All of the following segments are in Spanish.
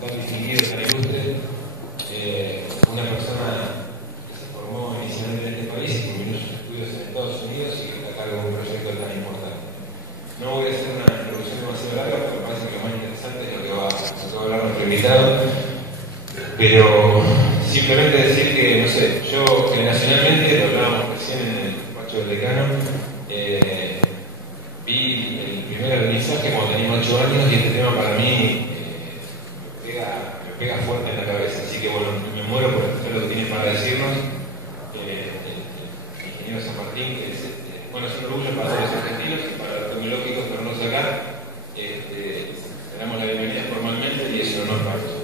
tan distinguido, tan ilustre, una persona que se formó inicialmente en este país y culminó sus estudios en Estados Unidos y que está a cargo de un proyecto tan importante. No voy a hacer una introducción demasiado larga porque me parece que lo más interesante es lo que va a hablar nuestro invitado, pero simplemente decir que, no sé, yo generacionalmente, lo hablábamos recién en el despacho del decano, vi el primer aprendizaje cuando tenía 8 años y este tema para mí me pega fuerte en la cabeza, así que bueno, me muero por escuchar lo que tiene para decirnos el ingeniero San Martín, que es, bueno, es un orgullo para todos los argentinos y para los tecnológicos vernos acá. Le damos la bienvenida formalmente y es un honor para nosotros.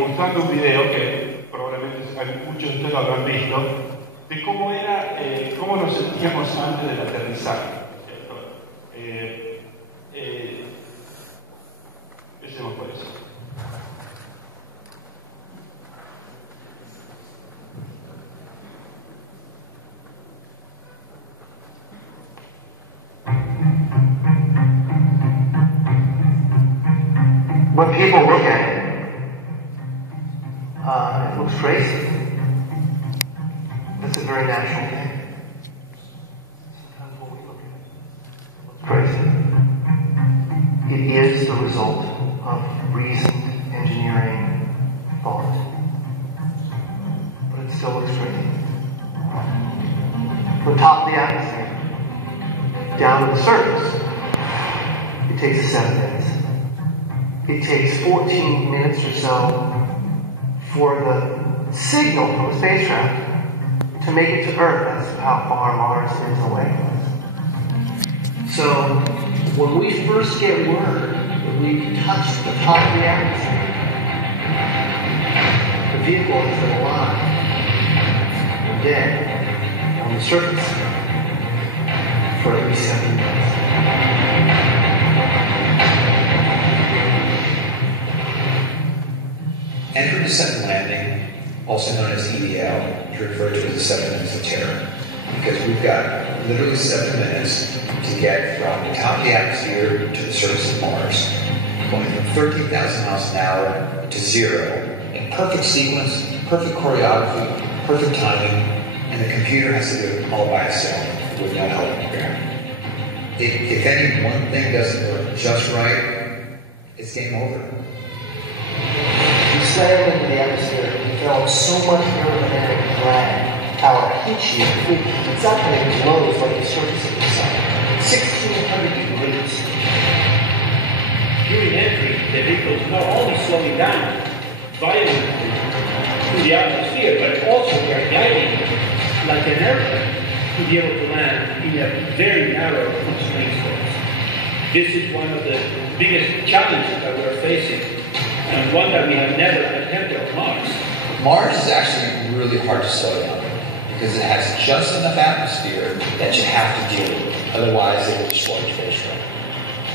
Mostrando un video que probablemente muchos de ustedes lo habrán visto, de cómo era, cómo nos sentíamos antes del aterrizaje. Empecemos por eso. When people look at it, it looks crazy. That's a very natural thing. Sometimes when we look at it looks crazy. It is the result of reasoned engineering thought. But it still looks crazy. From the top of the atmosphere down to the surface, it takes 7 minutes. It takes 14 minutes or so for the signal from the spacecraft to make it to Earth. That's how far Mars is away. So, when we first get word that we touch the top of the atmosphere, the vehicle has been alive and dead on the surface for at least 7 minutes. Entry, descent, and landing, also known as EDL, is referred to as the 7 minutes of terror, because we've got literally 7 minutes to get from the top of the atmosphere to the surface of Mars, going from 13,000 miles an hour to 0, in perfect sequence, perfect choreography, perfect timing, and the computer has to do it all by itself, with no help from the ground. If any one thing doesn't work just right, it's game over. You slam into the atmosphere and develop so much aerodynamic drag, power hits you, it's up and it glows like the surface of the sun. 1,600 degrees. During entry, the vehicle is not only slowing down violently through the atmosphere, but also we're gliding like an airplane to be able to land in a very narrow constraint space. This is one of the biggest challenges that we're facing, and one that we have never attempted on Mars. Mars is actually really hard to slow down because it has just enough atmosphere that you have to deal with. Otherwise, it will destroy your spacecraft.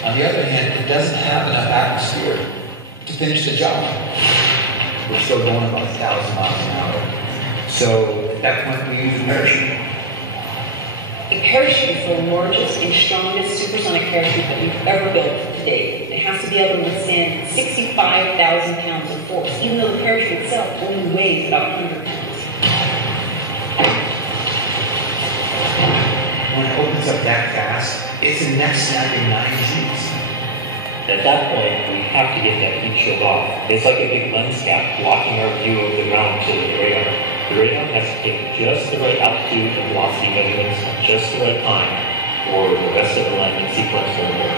On the other hand, it doesn't have enough atmosphere to finish the job. We're still going about 1,000 miles an hour. So at that point, we use a parachute. The parachute is the largest and strongest supersonic parachute that we've ever built to date. It has to be able to withstand 65,000 pounds of force, even though the parachute itself only weighs about 100 pounds. When it opens up that fast, it's a neck-snapping 9 Gs. At that point, we have to get that heat shield off. It's like a big lens cap blocking our view of the ground to the radar. The radar has to take just the right altitude and velocity measurements at just the right time for the rest of the landing sequence to work.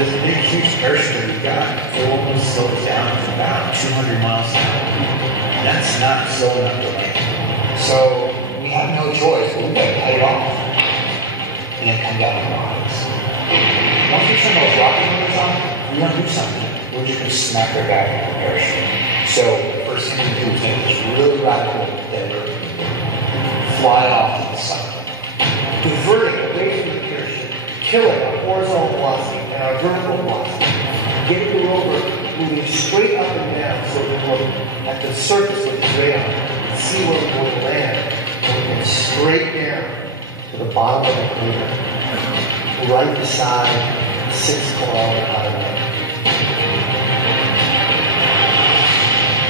This big, huge parachute that we've got, it almost slows down to about 200 miles an hour. That's not slow enough to land. So we have no choice, but we've got to cut it off and then come down the rockets. Once we turn those rocket motors on, we want to do something. We're just going to smack their back with the parachute. So the first thing we do is make this really radical endeavor, fly off to the sun. The vertical, killing our horizontal velocity and our vertical velocity, getting the rover moving straight up and down so we can look at the surface of the radar and see where we're going to land, and looking straight down to the bottom of the crater, right beside the 6-kilometer highway.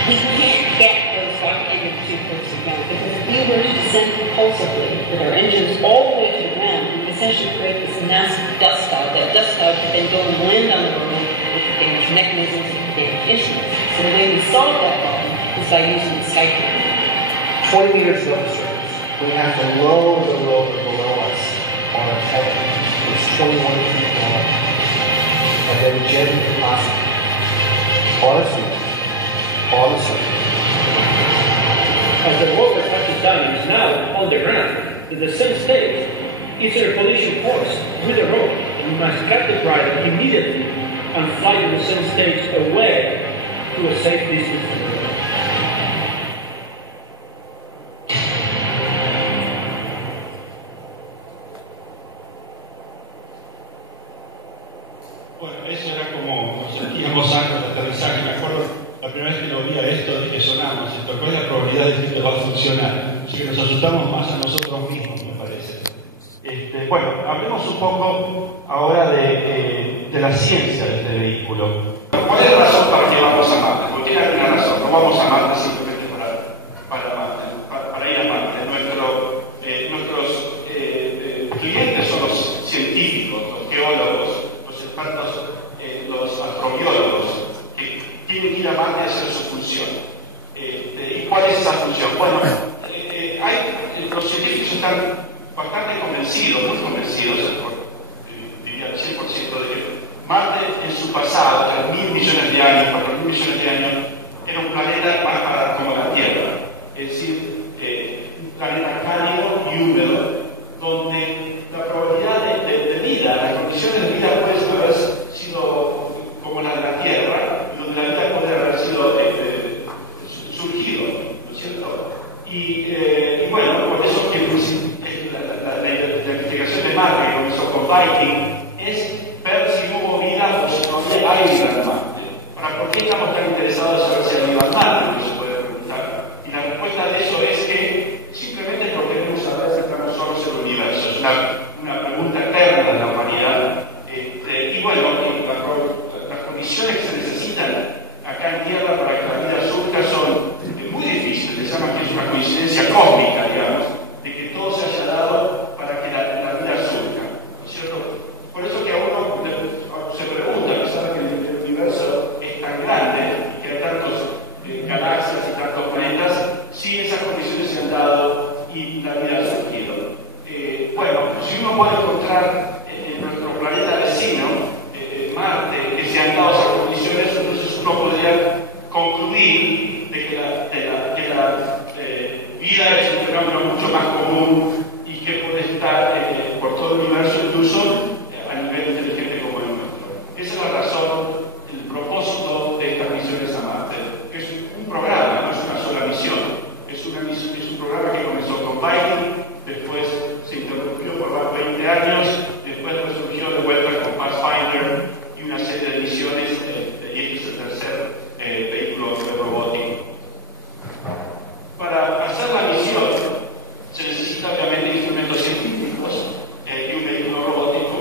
We can't get those rocket engines too close to the ground, because if we were to descend propulsively with our engines all the way to the ground, we would essentially create this massive dust cloud. That dust cloud could then go and land on the rover with the damaged mechanisms and the damaged instruments. So the way we solve that problem is by using the Skytrain. 20 meters above the surface, we have to lower the rover below us on a tether. It's 21 feet long. And then gently deposit on its wheels, on the surface. As the rover touches down and is now on the ground, the descent stage is in a collision course with the rover, and we must cut the drive immediately and fly the descent stage away to a safe distance from the rover. Bueno, eso era como nos sentíamos antes del aterrizaje. Me acuerdo la primera vez que lo vi a esto, dije, sonamos esto. ¿Cuál es la probabilidad de que esto va a funcionar? Así que nos asustamos más a nosotros mismos, me parece. Bueno, hablemos un poco ahora de la ciencia de este vehículo. ¿Cuál es la razón para que vamos a Marte? ¿Por qué hay una razón? No vamos a Marte simplemente para ir a Marte. Nuestros clientes son los científicos, los geólogos, los expertos, los astrobiólogos, que tienen que ir a Marte a hacer su función. ¿Y cuál es esa función? Bueno, los científicos están bastante convencidos, muy convencidos, diría el 100% de que Marte en su pasado, hace 1.000 millones de años, 4.000 millones de años, era un planeta más como la Tierra, es decir, un planeta cálido y húmedo, donde la probabilidad de vida, las condiciones de vida pueden haber sido como las de la Tierra, donde la vida puede haber sido surgido, ¿no es cierto? Y bueno, por eso que la investigación de Marte que comenzó con Viking es ver si hubo vida o si no hay vida en Marte. Ahora, ¿por qué estamos tan interesados en saber si hay vida en Marte? No se puede preguntar. Y la respuesta de eso es que simplemente no queremos saber si estamos solos en el universo. Es una pregunta eterna de la humanidad. Y bueno, las condiciones que se necesitan acá en Tierra para que la vida surja son muy difíciles. Se llama que es una coincidencia cósmica, digamos, de que todo se haya dado para que la vida surja, ¿no es cierto? Por eso que a uno se pregunta, a pesar de que el universo es tan grande, que hay tantas galaxias y tantos planetas, si esas condiciones se han dado y la vida ha surgido. Bueno, si uno puede encontrar en nuestro planeta vecino, Marte, que se han dado esas condiciones, entonces uno podría concluir de que la vida es un fenómeno mucho más común y que puede estar por todo el universo, incluso a nivel inteligente como el nuestro. Esa es la razón, el propósito de estas misiones a Marte. Es un programa, no es una sola misión. Es un programa que comenzó con Viking, después se interrumpió por más de 20 años, después resurgió de vuelta con Pathfinder y una serie de misiones, y este es el tercer vehículo robótico. Para hacer la misión se necesita obviamente instrumentos científicos y un vehículo robótico.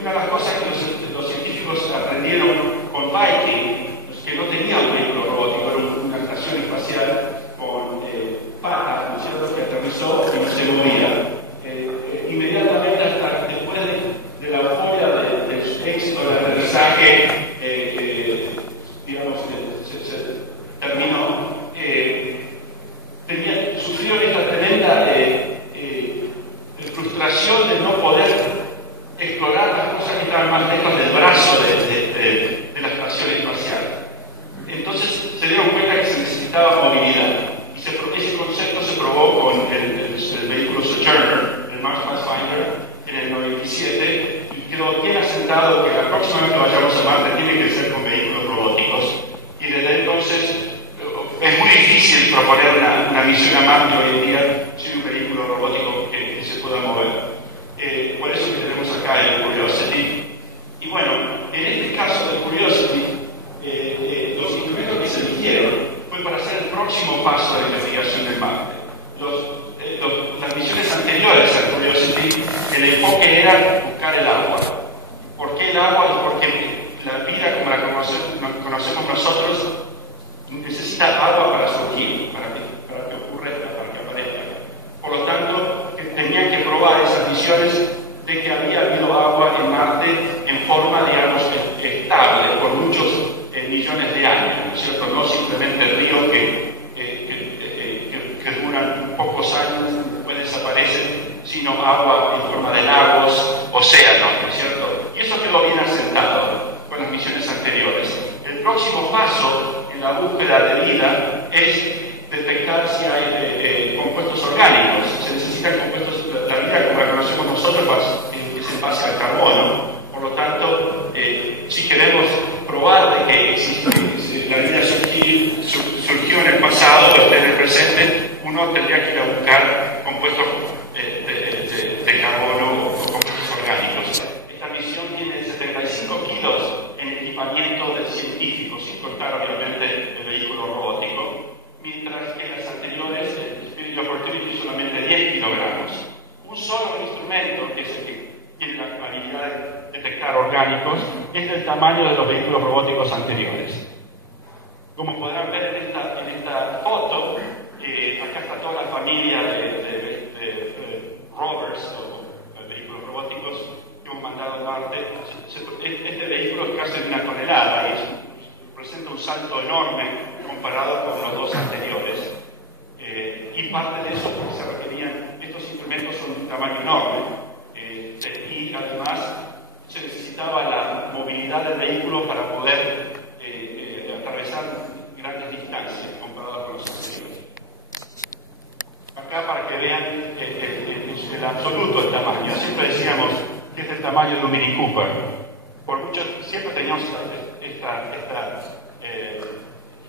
Una de las cosas que los científicos aprendieron con Viking es que no tenía un vehículo robótico, era una estación espacial con patas, ¿no es cierto?, que aterrizó y no se movía. Inmediatamente, hasta después de la euforia del éxito del aterrizaje, digamos, se terminó, sufrieron esta tremenda frustración de no poder explorar las cosas que estaban más lejos del brazo de la estación espacial. Entonces se dieron cuenta que se necesitaba movilidad. Y ese concepto se probó con el vehículo Sojourner, el Mars Pathfinder, en el 97, y quedó bien asentado que la próxima vez que vayamos a Marte tiene que ser con vehículos robóticos. Y desde entonces es muy difícil proponer una misión a Marte hoy en día sin un vehículo robótico que se pueda mover. Por eso que tenemos acá el Curiosity. viaje era buscar el agua. ¿Por qué el agua? Porque la vida como la conocemos nosotros necesita agua para surgir, para que ocurra, para que aparezca. Por lo tanto, tenían que probar esas misiones de que había habido agua en Marte en forma, digamos, estable por muchos millones de años, ¿no es cierto? No simplemente ríos que duran pocos años, después desaparecen, sino agua en forma de lagos, océanos, ¿no es cierto? Y eso quedó bien asentado con las misiones anteriores. El próximo paso en la búsqueda de vida es detectar si hay compuestos orgánicos. Se necesitan compuestos, la vida como la conocemos nosotros es en base al carbono. Por lo tanto, si queremos probar de que existe, la vida surgió en el pasado o está en el presente, uno tendría que ir a buscar compuestos de carbono o compuestos orgánicos. Esta misión tiene 75 kilos en equipamiento de científicos, sin contar obviamente el vehículo robótico, mientras que las anteriores, el Spirit Opportunity, solamente 10 kilogramos. Un solo instrumento, que es el que tiene la habilidad de detectar orgánicos, es del tamaño de los vehículos robóticos anteriores. Como podrán ver en esta foto, acá está toda la familia de rovers o vehículos robóticos que hemos mandado a Marte. Este vehículo es casi de 1 tonelada y representa un salto enorme comparado con los dos anteriores. Y parte de eso porque se requerían, estos instrumentos son de un tamaño enorme, y además se necesitaba la movilidad del vehículo para poder atravesar grandes distancias comparadas con los anteriores. Acá para que vean el absoluto del tamaño. Siempre decíamos que es el tamaño de un Mini Cooper. Siempre teníamos esta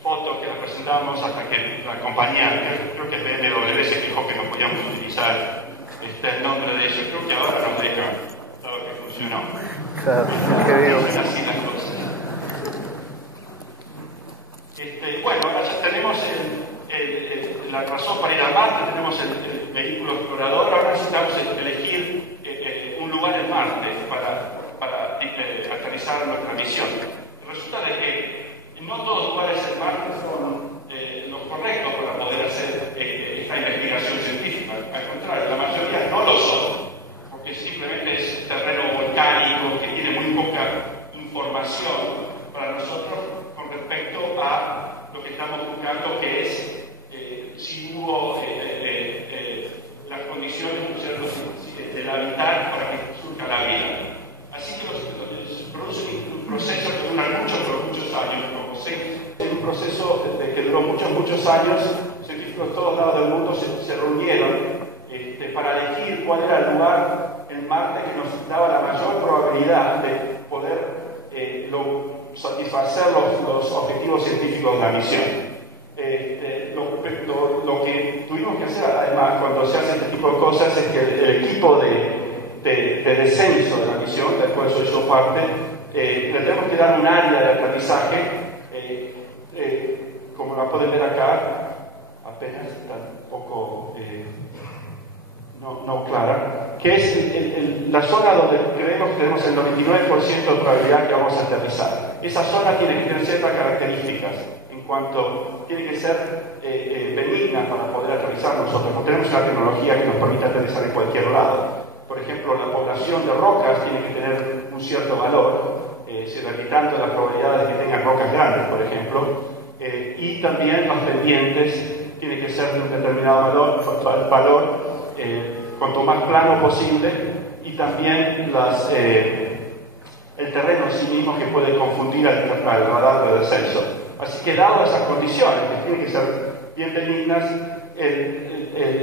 foto que la presentábamos hasta que la compañía, creo que BMW se dijo que no podíamos utilizar el nombre de ellos. Creo que ahora nos dejan, dado que funcionó. Son así las cosas. Bueno, ahora ya tenemos la razón para ir a Marte, tenemos el vehículo explorador, ahora necesitamos elegir un lugar en Marte para aterrizar nuestra misión. Resulta de que no todos los lugares en Marte son los correctos para poder hacer esta investigación científica. Al contrario, la mayoría no lo son, porque simplemente es terreno volcánico que tiene muy poca información para nosotros con respecto a lo que estamos buscando, que es si hubo las condiciones, ¿no es cierto?, del habitat para que surja la vida. Así que se produce un proceso que dura muchos años, como sé, es un proceso que duró muchos años. Científicos de todos lados del mundo se reunieron para elegir cuál era el lugar en Marte que nos daba la mayor probabilidad de poder satisfacer los objetivos científicos de la misión. Lo que tuvimos que hacer, además, cuando se hace este tipo de cosas, es que el equipo de descenso de la misión, del cual soy yo parte, le tenemos que dar un área de aterrizaje, como la pueden ver acá, apenas está un poco no clara, que es la zona donde creemos que tenemos el 99% de probabilidad que vamos a aterrizar. Esa zona tiene que tener ciertas características, en cuanto tiene que ser benigna para poder aterrizar nosotros. No tenemos una tecnología que nos permita aterrizar en cualquier lado. Por ejemplo, la población de rocas tiene que tener un cierto valor, evitando las probabilidades de que tengan rocas grandes, por ejemplo, y también los pendientes tienen que ser de un determinado valor, cuanto más plano posible, y también el terreno en sí mismo que puede confundir al radar de descenso. Así que, dado esas condiciones, que tienen que ser bien benignas,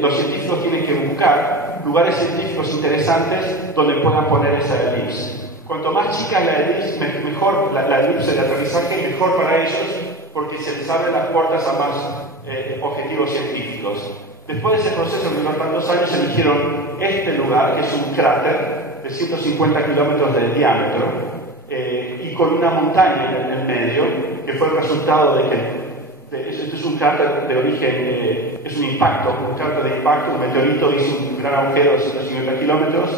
los científicos tienen que buscar lugares científicos interesantes donde puedan poner esa elipse. Cuanto más chica la elipse, mejor la elipse de aterrizaje, mejor para ellos, porque se les abren las puertas a más objetivos científicos. Después de ese proceso, que duró tantos años, eligieron este lugar, que es un cráter de 150 kilómetros de diámetro, y con una montaña en el medio, que fue el resultado de que este es un cráter de origen, es un cráter de impacto. Un meteorito hizo un gran agujero de 150 kilómetros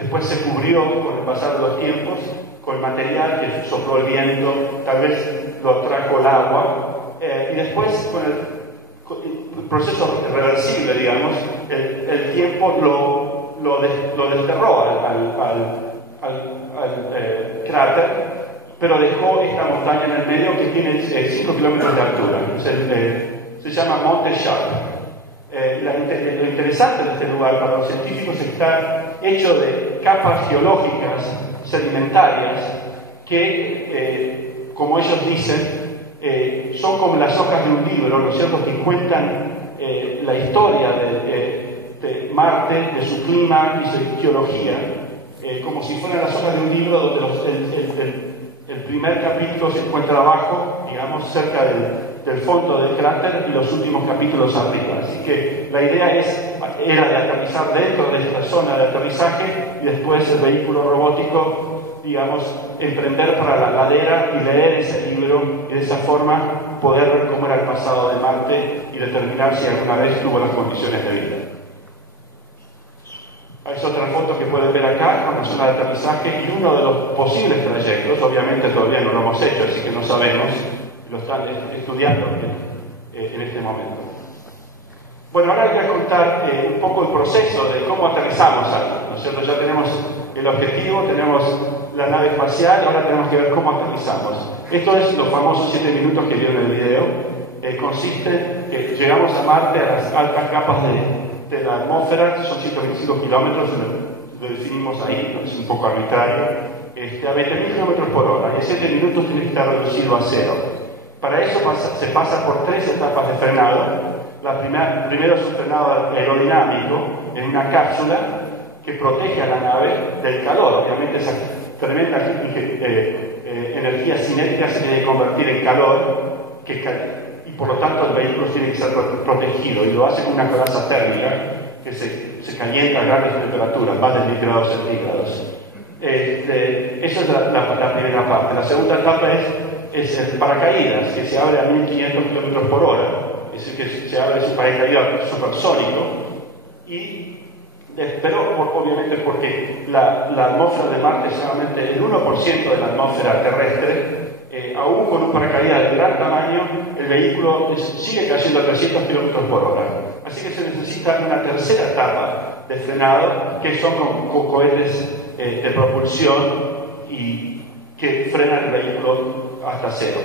después se cubrió con el pasar de los tiempos con material que sopló el viento, tal vez lo atrajo el agua, y después con el proceso reversible, digamos, el tiempo lo desterró al cráter, pero dejó esta montaña en el medio que tiene 5 kilómetros de altura. Se llama Monte Sharp. Lo interesante de este lugar para los científicos es que está hecho de capas geológicas sedimentarias que, como ellos dicen, son como las hojas de un libro, ¿no es cierto?, que cuentan la historia de Marte, de su clima y su geología, como si fueran las hojas de un libro donde el primer capítulo se encuentra abajo, digamos, cerca del fondo del cráter, y los últimos capítulos arriba. Así que la idea era de aterrizar dentro de esta zona de aterrizaje y después el vehículo robótico, digamos, emprender para la ladera y leer ese libro y de esa forma poder ver cómo era el pasado de Marte y determinar si alguna vez tuvo las condiciones de vida. Es otra foto que pueden ver acá con la zona de aterrizaje y uno de los posibles trayectos. Obviamente todavía no lo hemos hecho, así que no sabemos, lo están estudiando en este momento. Bueno, ahora les voy a contar un poco el proceso de cómo aterrizamos aquí, ¿no es cierto? Ya tenemos el objetivo, tenemos la nave espacial, ahora tenemos que ver cómo aterrizamos. Esto es los famosos 7 minutos que vieron en el video. Consiste en que llegamos a Marte, a las altas capas de la atmósfera, son 125 kilómetros, lo definimos ahí, ¿no? Es un poco arbitrario, a 20.000 kilómetros por hora, y en 7 minutos tiene que estar reducido a 0. Para eso se pasa por 3 etapas de frenado. Primero es un frenado aerodinámico en una cápsula que protege a la nave del calor. Obviamente esa tremenda energía cinética se tiene que convertir en calor, y por lo tanto el vehículo tiene que ser protegido, y lo hace con una coraza térmica que se calienta a grandes temperaturas, más de 1000 grados centígrados. Esa es la primera parte. La segunda etapa es el paracaídas, que se abre a 1500 kilómetros por hora, es decir, que se abre su paracaídas supersónico, pero obviamente porque la atmósfera de Marte es solamente el 1% de la atmósfera terrestre. Aún con un paracaídas de gran tamaño, el vehículo sigue cayendo a 300 kilómetros por hora. Así que se necesita una tercera etapa de frenado, que son con cohetes de propulsión y que frenan el vehículo hasta 0.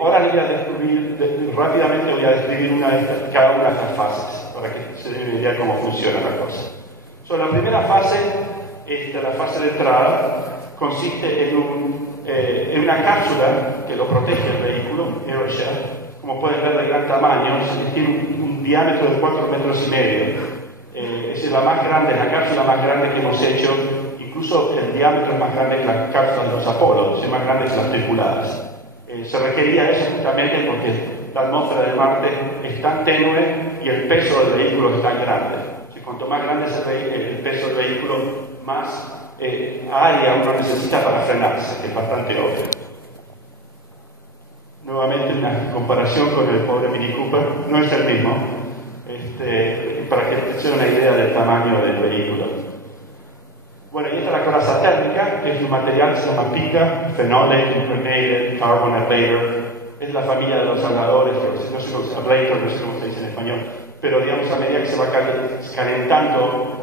Ahora les voy a describir, rápidamente voy a describir cada una de estas fases, para que se den una idea de cómo funciona la cosa. La primera fase, la fase de entrada, consiste en una cápsula que lo protege el vehículo, Aeroshell, como pueden ver, de gran tamaño, tiene un diámetro de 4,5 metros. Es la más grande, la cápsula más grande que hemos hecho. Incluso el diámetro es más grande que las cápsulas de los Apolo, es más grande que las tripuladas. Se requería eso justamente porque la atmósfera de Marte es tan tenue y el peso del vehículo es tan grande. Cuanto más grande es el peso del vehículo, más área uno necesita para frenarse, que es bastante obvio. Nuevamente una comparación con el pobre Mini Cooper, no es el mismo, para que se den una idea del tamaño del vehículo. Bueno, y esta es la coraza térmica, que es un material que se llama pica, phenolic, impregnated, carbon ablator. Es la familia de los abladores, no sé cómo se ablator, no sé cómo se dice en español, pero digamos a medida que se va calentando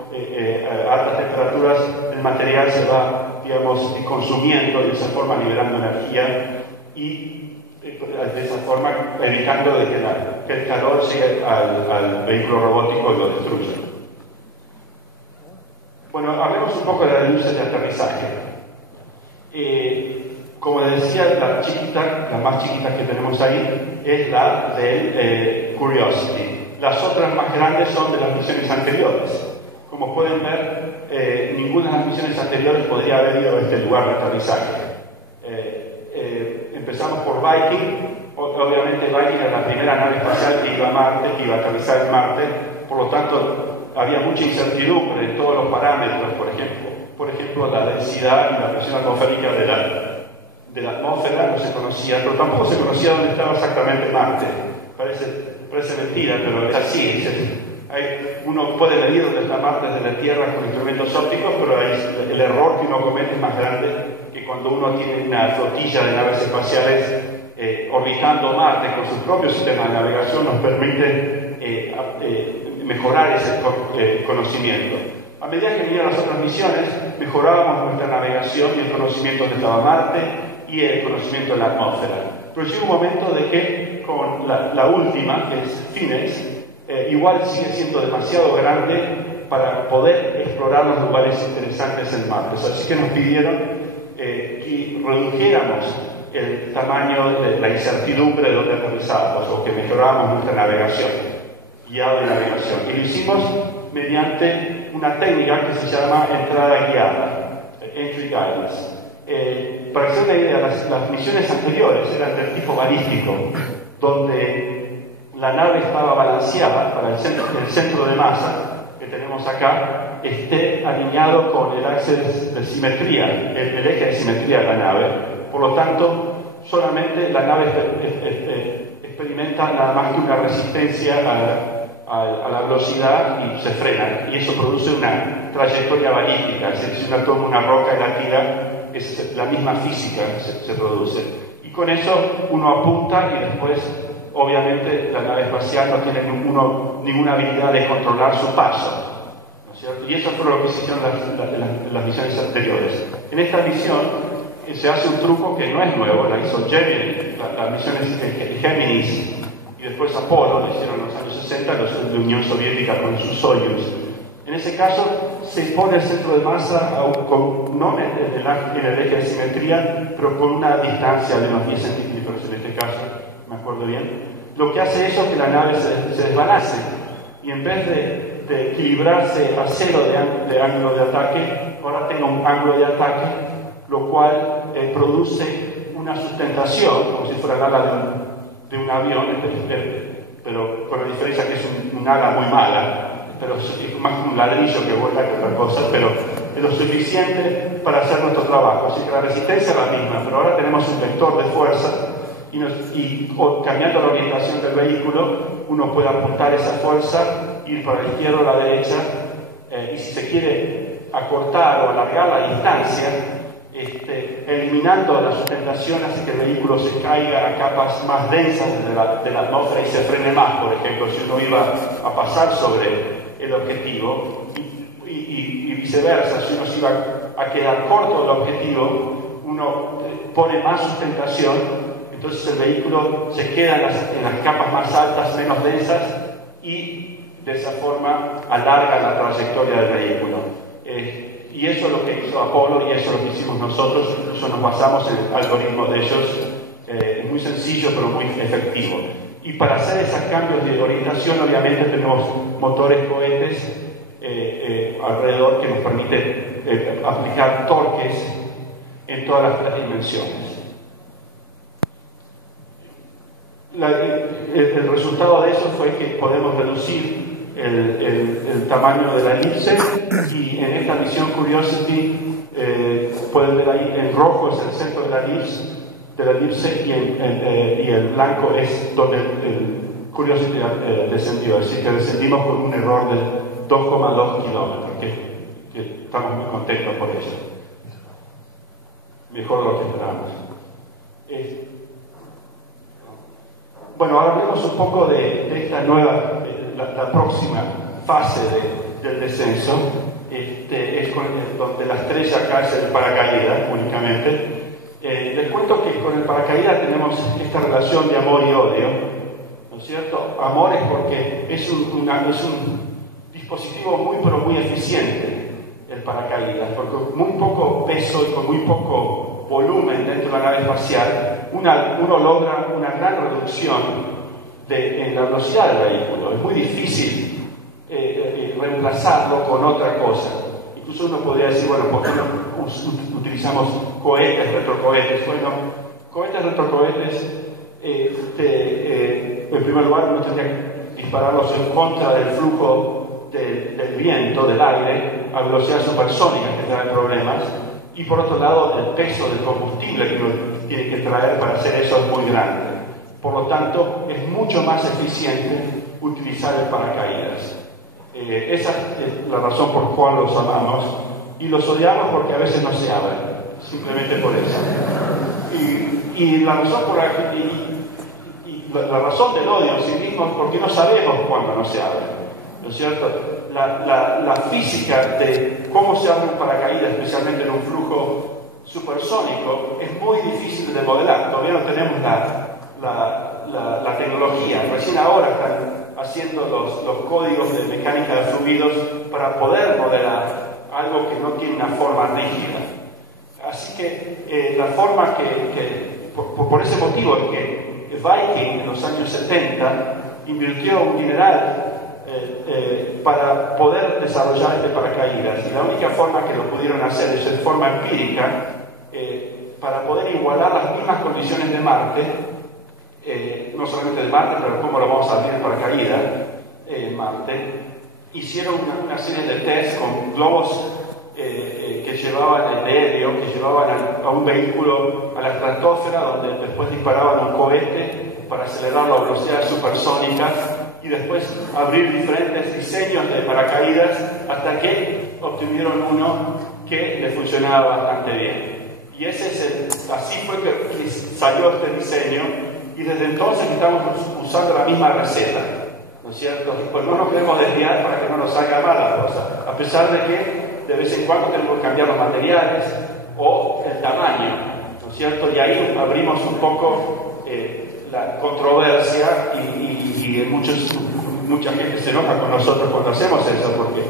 a altas temperaturas, el material se va, digamos, consumiendo y de esa forma liberando energía y de esa forma evitando de que el calor llegue al vehículo robótico y lo destruya. Bueno, hablemos un poco de las luces de aterrizaje. Como les decía, la más chiquita que tenemos ahí es la del Curiosity. Las otras más grandes son de las misiones anteriores. Como pueden ver, ninguna de las misiones anteriores podría haber ido a este lugar de aterrizaje. Empezamos por Viking. Obviamente Viking era la primera nave espacial que iba a Marte, que iba a aterrizar en Marte. Por lo tanto, había mucha incertidumbre en todos los parámetros, por ejemplo, la densidad y la presión atmosférica de la atmósfera no se conocía, pero tampoco se conocía dónde estaba exactamente Marte. Parece mentira, pero es así. Uno puede medir dónde está Marte desde la Tierra con instrumentos ópticos, pero el error que uno comete es más grande que cuando uno tiene una flotilla de naves espaciales orbitando Marte con su propio sistema de navegación. Nos permite mejorar ese conocimiento. A medida que venían las otras misiones, mejorábamos nuestra navegación y el conocimiento de dónde estaba Marte y el conocimiento de la atmósfera. Pero llega un momento de que con la última, que es Phoenix, igual sigue siendo demasiado grande para poder explorar los lugares interesantes en Marte. Así que nos pidieron que redujéramos el tamaño de la incertidumbre de donde aterrizábamos o que mejoráramos nuestra navegación, guiado de navegación. Y lo hicimos mediante una técnica que se llama entrada guiada, entry guidance. Para hacer una idea, las misiones anteriores eran del tipo balístico, donde la nave estaba balanceada para el centro de masa que tenemos acá esté alineado con el eje de simetría, el eje de simetría de la nave. Por lo tanto, solamente la nave experimenta nada más que una resistencia a la velocidad y se frena, y eso produce una trayectoria balística. Es decir, si uno toma una roca y la tira, es la misma física se produce, y con eso uno apunta y después obviamente la nave espacial no tiene ninguna habilidad de controlar su paso, ¿no es cierto? Y eso fue lo que se hicieron en las misiones anteriores. En esta misión se hace un truco que no es nuevo, la hizo Gemini, las misiones Géminis, y después Apolo, lo hicieron en los años 60, los de Unión Soviética con sus Soyuz. En ese caso, se pone el centro de masa no en el eje de simetría, pero con una distancia de unos 10 centímetros en este caso, me acuerdo bien. Lo que hace eso es que la nave se desbalace, y en vez de equilibrarse a cero de ángulo de ataque, ahora tenga un ángulo de ataque, lo cual produce una sustentación, como si fuera el ala de un avión, pero con la diferencia que es un ala muy mala, pero es más como un ladrillo que vuela que otra cosa, pero es lo suficiente para hacer nuestro trabajo. Así que la resistencia es la misma, pero ahora tenemos un vector de fuerza y cambiando la orientación del vehículo, uno puede apuntar esa fuerza, ir para la izquierda o la derecha, y si se quiere acortar o alargar la distancia, eliminando la sustentación hace que el vehículo se caiga a capas más densas de la atmósfera y se frene más. Por ejemplo, si uno iba a pasar sobre el objetivo y viceversa, si uno se iba a quedar corto del objetivo, uno pone más sustentación, entonces el vehículo se queda en las capas más altas, menos densas, y de esa forma alarga la trayectoria del vehículo. Y eso es lo que hizo Apolo y eso es lo que hicimos nosotros. Incluso nos basamos en el algoritmo de ellos, muy sencillo pero muy efectivo. Y para hacer esos cambios de orientación, obviamente tenemos motores cohetes alrededor que nos permite aplicar torques en todas las 3 dimensiones. El resultado de eso fue que podemos reducir el tamaño de la elipse, y en esta misión Curiosity pueden ver ahí en rojo es el centro de la elipse y el blanco es donde el Curiosity descendió. Así que descendimos con un error de 2,2 kilómetros, que estamos muy contentos por eso. Mejor de lo que esperábamos. Bueno, ahora hablemos un poco de esta nueva, la próxima fase del descenso. Es donde la estrella acá es el paracaídas únicamente. Les cuento que con el paracaídas tenemos esta relación de amor y odio, ¿no es cierto? Amor es porque es un dispositivo muy eficiente, el paracaídas, porque con muy poco peso y con muy poco volumen dentro de la nave espacial, uno logra una gran reducción en la velocidad del vehículo. Es muy difícil reemplazarlo con otra cosa. Incluso uno podría decir, bueno, ¿por qué no utilizamos cohetes, retrocohetes? Bueno, cohetes, retrocohetes, en primer lugar uno tendría que dispararlos en contra del flujo del viento, del aire, a velocidad supersónica, que trae problemas, y por otro lado el peso del combustible que uno tiene que traer para hacer eso es muy grande. Por lo tanto, es mucho más eficiente utilizar el paracaídas. Esa es la razón por la cual los amamos, y los odiamos porque a veces no se abren, simplemente por eso. Y la razón por la razón del odio en sí mismo es porque no sabemos cuándo no se abren, ¿no es cierto? La física de cómo se abre un paracaídas, especialmente en un flujo supersónico, es muy difícil de modelar. Todavía no tenemos la tecnología. Recién ahora están haciendo los códigos de mecánica de fluidos para poder modelar algo que no tiene una forma rígida. Así que la forma por ese motivo es que Viking en los años 70 invirtió un dineral para poder desarrollar este paracaídas, y la única forma que lo pudieron hacer es de forma empírica, para poder igualar las mismas condiciones de Marte, no solamente de Marte, pero cómo lo vamos a abrir el paracaídas en Marte. Hicieron una serie de tests con globos que llevaban de helio, que llevaban a un vehículo a la estratosfera, donde después disparaban un cohete para acelerar la velocidad supersónica, y después abrir diferentes diseños de paracaídas hasta que obtuvieron uno que le funcionaba bastante bien. Y así fue que salió este diseño, y desde entonces estamos usando la misma receta, ¿no es cierto? Pues no nos queremos desviar para que no nos salga mal la cosa, a pesar de que de vez en cuando tenemos que cambiar los materiales o el tamaño, ¿no es cierto? Y ahí abrimos un poco la controversia, y mucha gente se enoja con nosotros cuando hacemos eso, porque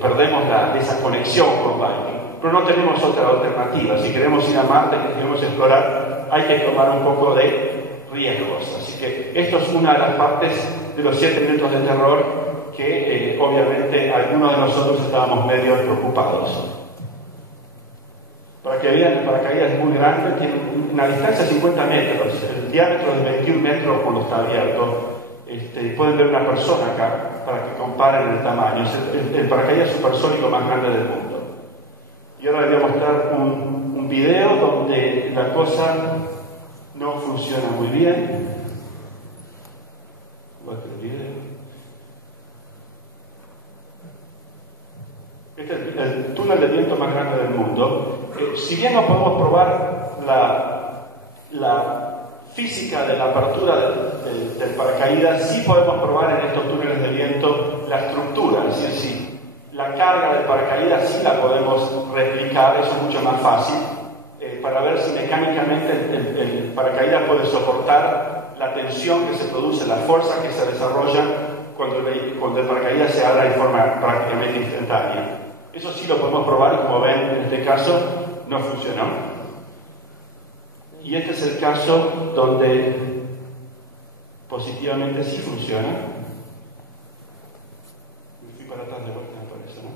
perdemos esa conexión con Viking. Pero no tenemos otra alternativa. Si queremos ir a Marte, que queremos explorar, hay que tomar un poco de riesgos. Así que esto es una de las partes de los 7 minutos de terror que obviamente algunos de nosotros estábamos medio preocupados. Para que vean, el paracaídas es muy grande, tiene una distancia de 50 metros, el diámetro es 21 metros cuando está abierto. Pueden ver una persona acá para que comparen el tamaño. Es el paracaídas supersónico más grande del mundo. Y ahora les voy a mostrar un video donde la cosa no funciona muy bien. Este es el túnel de viento más grande del mundo. Si bien no podemos probar la física de la apertura del paracaídas, sí podemos probar en estos túneles de viento la estructura, es decir, si la carga del paracaídas sí la podemos replicar, eso es mucho más fácil, para ver si mecánicamente el paracaídas puede soportar la tensión que se produce, la fuerza que se desarrolla cuando el paracaídas se abra en forma prácticamente instantánea. Eso sí lo podemos probar, y como ven, en este caso no funcionó. Y este es el caso donde positivamente sí funciona. Me fui para atrás de vuelta, me parece, ¿no?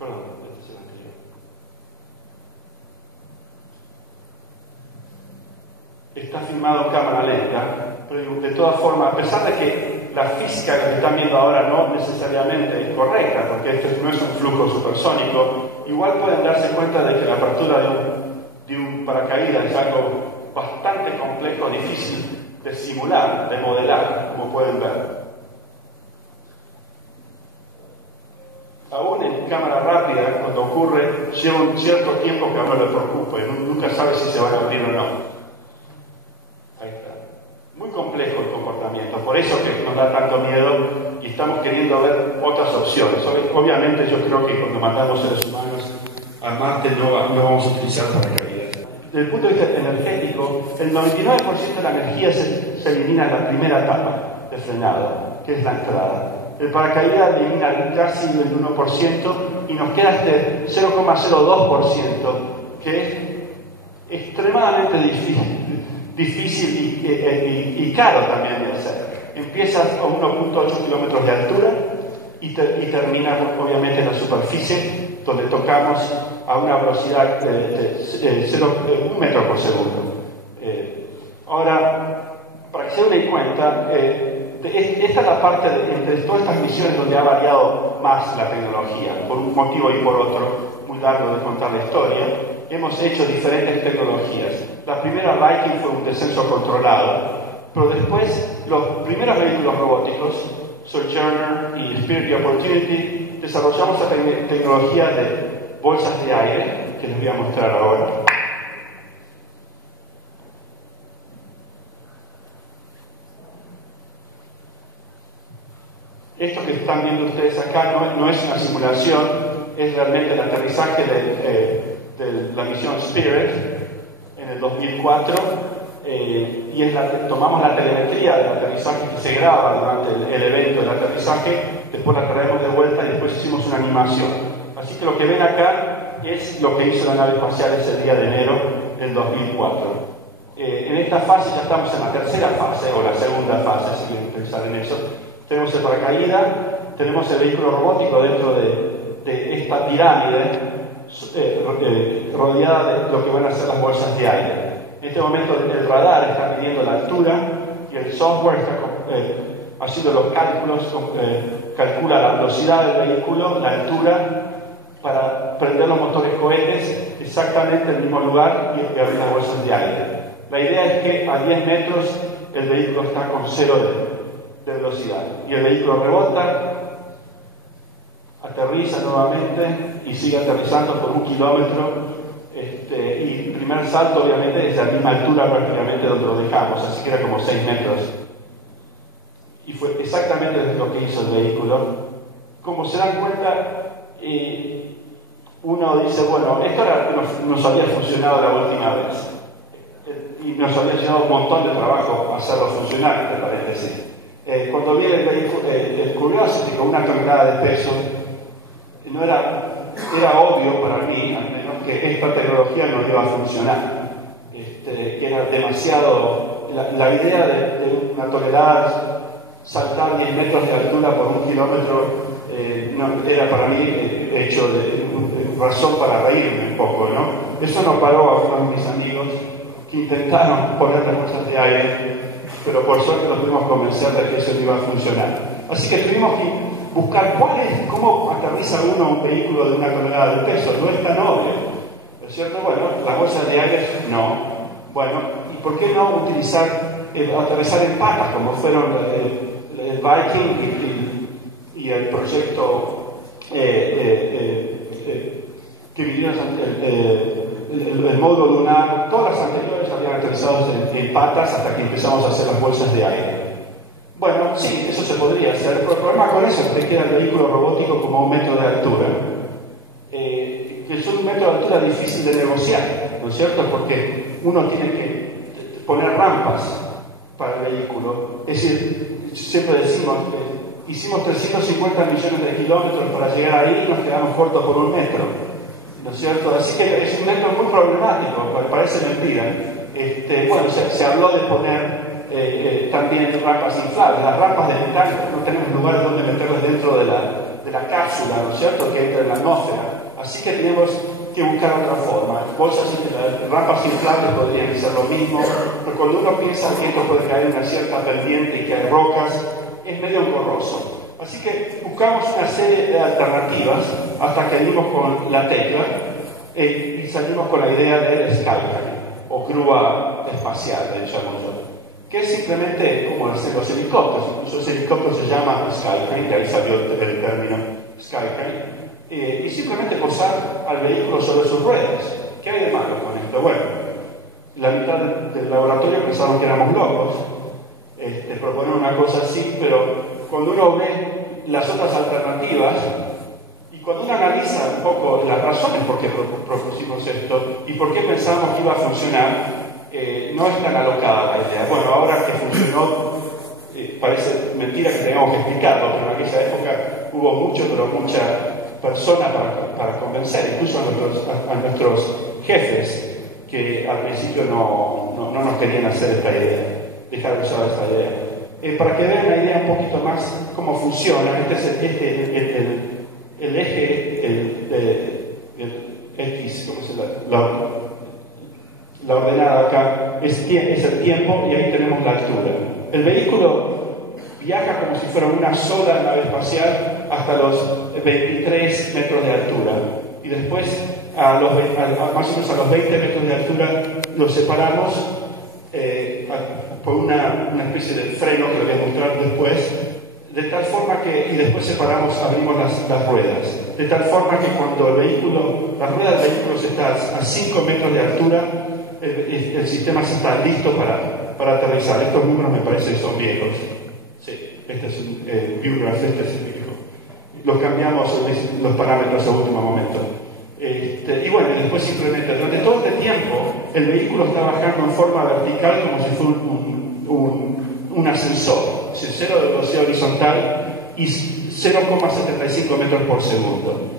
Perdón, este es el anterior. Está filmado en cámara lenta, pero de todas formas, a pesar de que la física que están viendo ahora no necesariamente es correcta, porque esto no es un flujo supersónico, igual pueden darse cuenta de que la apertura de un paracaídas es algo bastante complejo, difícil de simular, de modelar, como pueden ver. Aún en cámara rápida, cuando ocurre, lleva un cierto tiempo que a uno le preocupa y nunca sabe si se van a abrir o no. Ahí está. Muy complejo el comportamiento, por eso que nos da tanto miedo y estamos queriendo ver otras opciones. Obviamente yo creo que cuando mandamos seres humanos a Marte no vamos a utilizar paracaídas. Desde el punto de vista energético, el 99% de la energía se elimina en la primera etapa de frenado, que es la entrada. El paracaídas elimina casi el 1% y nos queda este 0,02%, que es extremadamente difícil y caro también de hacer. Empieza a 1.8 kilómetros de altura y termina obviamente en la superficie, donde tocamos a una velocidad de 1 metro por segundo. Ahora, para que se den cuenta, esta es la parte entre todas estas misiones donde ha variado más la tecnología, por un motivo y por otro, muy largo de contar la historia. hemos hecho diferentes tecnologías. La primera Viking fue un descenso controlado, pero después los primeros vehículos robóticos, Sojourner y Spirit of Opportunity, desarrollamos la tecnología de bolsas de aire, que les voy a mostrar ahora. Esto que están viendo ustedes acá no es una simulación, es realmente el aterrizaje de la misión Spirit en el 2004, y tomamos la telemetría del aterrizaje que se graba durante el evento del aterrizaje, después la traemos de vuelta y después hicimos una animación. Así que lo que ven acá es lo que hizo la nave espacial ese día de enero del 2004. En esta fase ya estamos en la tercera fase, o la segunda fase, si quieren pensar en eso. Tenemos el paracaídas, tenemos el vehículo robótico dentro de esta pirámide rodeada de lo que van a ser las bolsas de aire. En este momento el radar está midiendo la altura y el software está haciendo los cálculos, calcula la velocidad del vehículo, la altura, para prender los motores cohetes exactamente en el mismo lugar y abrir las bolsas de aire. La idea es que a 10 metros el vehículo está con 0 de velocidad y el vehículo rebota, aterriza nuevamente y sigue aterrizando por 1 kilómetro, y el primer salto obviamente es a la misma altura prácticamente donde lo dejamos, así que era como 6 metros, y fue exactamente lo que hizo el vehículo. Como se dan cuenta, uno dice, bueno, esto nos había funcionado la última vez y nos había llevado un montón de trabajo hacerlo funcionar, me parece. Cuando vi el Curiosity con 1 tonelada de peso, era obvio para mí, al menos, que esta tecnología no iba a funcionar. Que era demasiado. La idea de 1 tonelada saltar 10 metros de altura por 1 kilómetro no, era para mí hecho de razón para reírme un poco, ¿no? Eso no paró a uno de mis amigos que intentaron poner las bolsas de aire, pero por suerte los pudimos convencer de que eso no iba a funcionar. Así que tuvimos que buscar cómo aterriza uno un vehículo de 1 tonelada de peso. No es tan obvio, ¿no es cierto? Bueno, las bolsas de aire no. Bueno, ¿y por qué no aterrizar en patas, como fueron el Viking y el proyecto que vinieron el módulo lunar? Todas las anteriores habían aterrizado en patas hasta que empezamos a hacer las bolsas de aire. Bueno, sí, eso se podría hacer, pero el problema con eso es que queda el vehículo robótico como 1 metro de altura. Que es un metro de altura difícil de negociar, ¿no es cierto? Porque uno tiene que poner rampas para el vehículo. Es decir, siempre decimos que hicimos 350 millones de kilómetros para llegar ahí y nos quedamos cortos por 1 metro, ¿no es cierto? Así que es un metro muy problemático, parece mentira. Bueno, se habló de poner también rampas inflables. Las rampas de metal no tenemos lugares donde meterlas dentro de la cápsula, ¿no es cierto?, que entra en la atmósfera. Así que tenemos que buscar otra forma. Rampas inflables podrían ser lo mismo, pero cuando uno piensa que esto puede caer en una cierta pendiente y que hay rocas, es medio engorroso. Así que buscamos una serie de alternativas hasta que dimos con la tecla y salimos con la idea del Skyline, o grúa espacial, le llamo yo, que es simplemente como hacen los helicópteros. Incluso ese helicóptero se llama Skyline, de ahí salió el término Skyline, y simplemente posar al vehículo sobre sus ruedas. ¿Qué hay de malo con esto? Bueno, la mitad del laboratorio pensaron que éramos locos, proponer una cosa así, pero cuando uno ve las otras alternativas y cuando uno analiza un poco las razones por qué propusimos esto y por qué pensamos que iba a funcionar, no es tan alocada la idea. Bueno, ahora que funcionó, parece mentira que tengamos que explicarlo, pero en aquella época hubo mucha persona para convencer, incluso a nuestros jefes, que al principio no nos querían hacer esta idea, dejar de usar esta idea. Para que vean la idea un poquito más cómo funciona, el eje, el X, ¿cómo se la ordenada acá es el tiempo, y ahí tenemos la altura. El vehículo viaja como si fuera una sola nave espacial hasta los 23 metros de altura, y después más o menos a los 20 metros de altura los separamos por una especie de freno que lo voy a mostrar después, de tal forma que, y después abrimos las ruedas, de tal forma que cuando la rueda del vehículo está a 5 metros de altura, el sistema está listo para aterrizar. Estos números me parece que son viejos. Sí, este es un Viewgraph, este es el viejo. Los cambiamos los parámetros a último momento. Y bueno, después simplemente, durante todo este tiempo, el vehículo está bajando en forma vertical como si fuera un ascensor. Es decir, 0 de velocidad horizontal y 0,75 metros por segundo.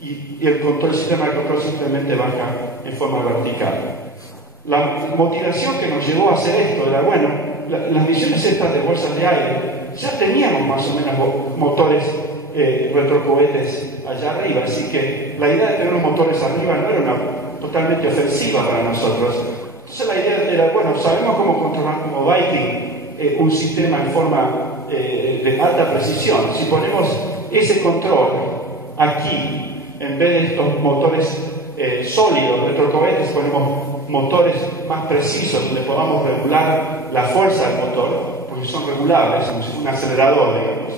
Y el sistema de control simplemente baja en forma vertical. La motivación que nos llevó a hacer esto era, bueno, las misiones estas de bolsas de aire, ya teníamos más o menos motores retrocohetes allá arriba, así que la idea de tener los motores arriba no era totalmente ofensiva para nosotros. Entonces la idea era, bueno, sabemos cómo controlar como Viking un sistema en forma de alta precisión. Si ponemos ese control aquí, en vez de estos motores sólidos, retrocohetes, ponemos motores más precisos donde podamos regular la fuerza del motor, porque son regulables, como un acelerador, digamos.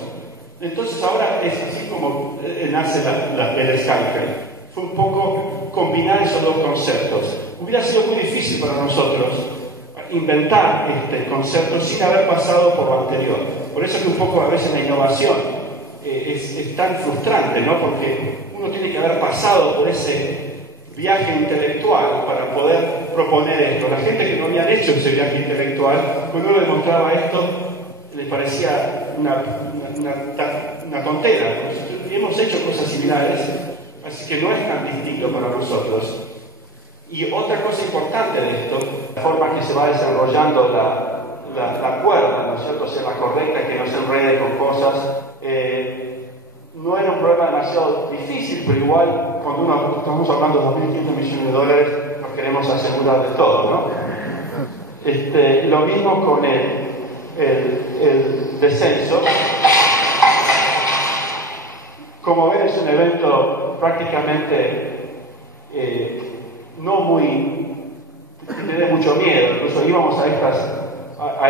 Entonces ahora es así como nace el Skytrain. Fue un poco combinar esos dos conceptos. Hubiera sido muy difícil para nosotros inventar este concepto sin haber pasado por lo anterior. Por eso que un poco a veces la innovación es tan frustrante, ¿no? Porque uno tiene que haber pasado por ese viaje intelectual para poder proponer esto. La gente que no habían hecho ese viaje intelectual, cuando uno le mostraba esto, le parecía una tontera. Y hemos hecho cosas similares, así que no es tan distinto para nosotros. Y otra cosa importante de esto, la forma que se va desarrollando la cuerda, ¿no es cierto?, sea la correcta, que no se enrede con cosas, no era un problema demasiado difícil, pero igual cuando estamos hablando de $2.500 millones, nos queremos asegurar de todo, ¿no? Lo mismo con el descenso. Como ven, es un evento prácticamente no muy... tiene mucho miedo. Incluso íbamos a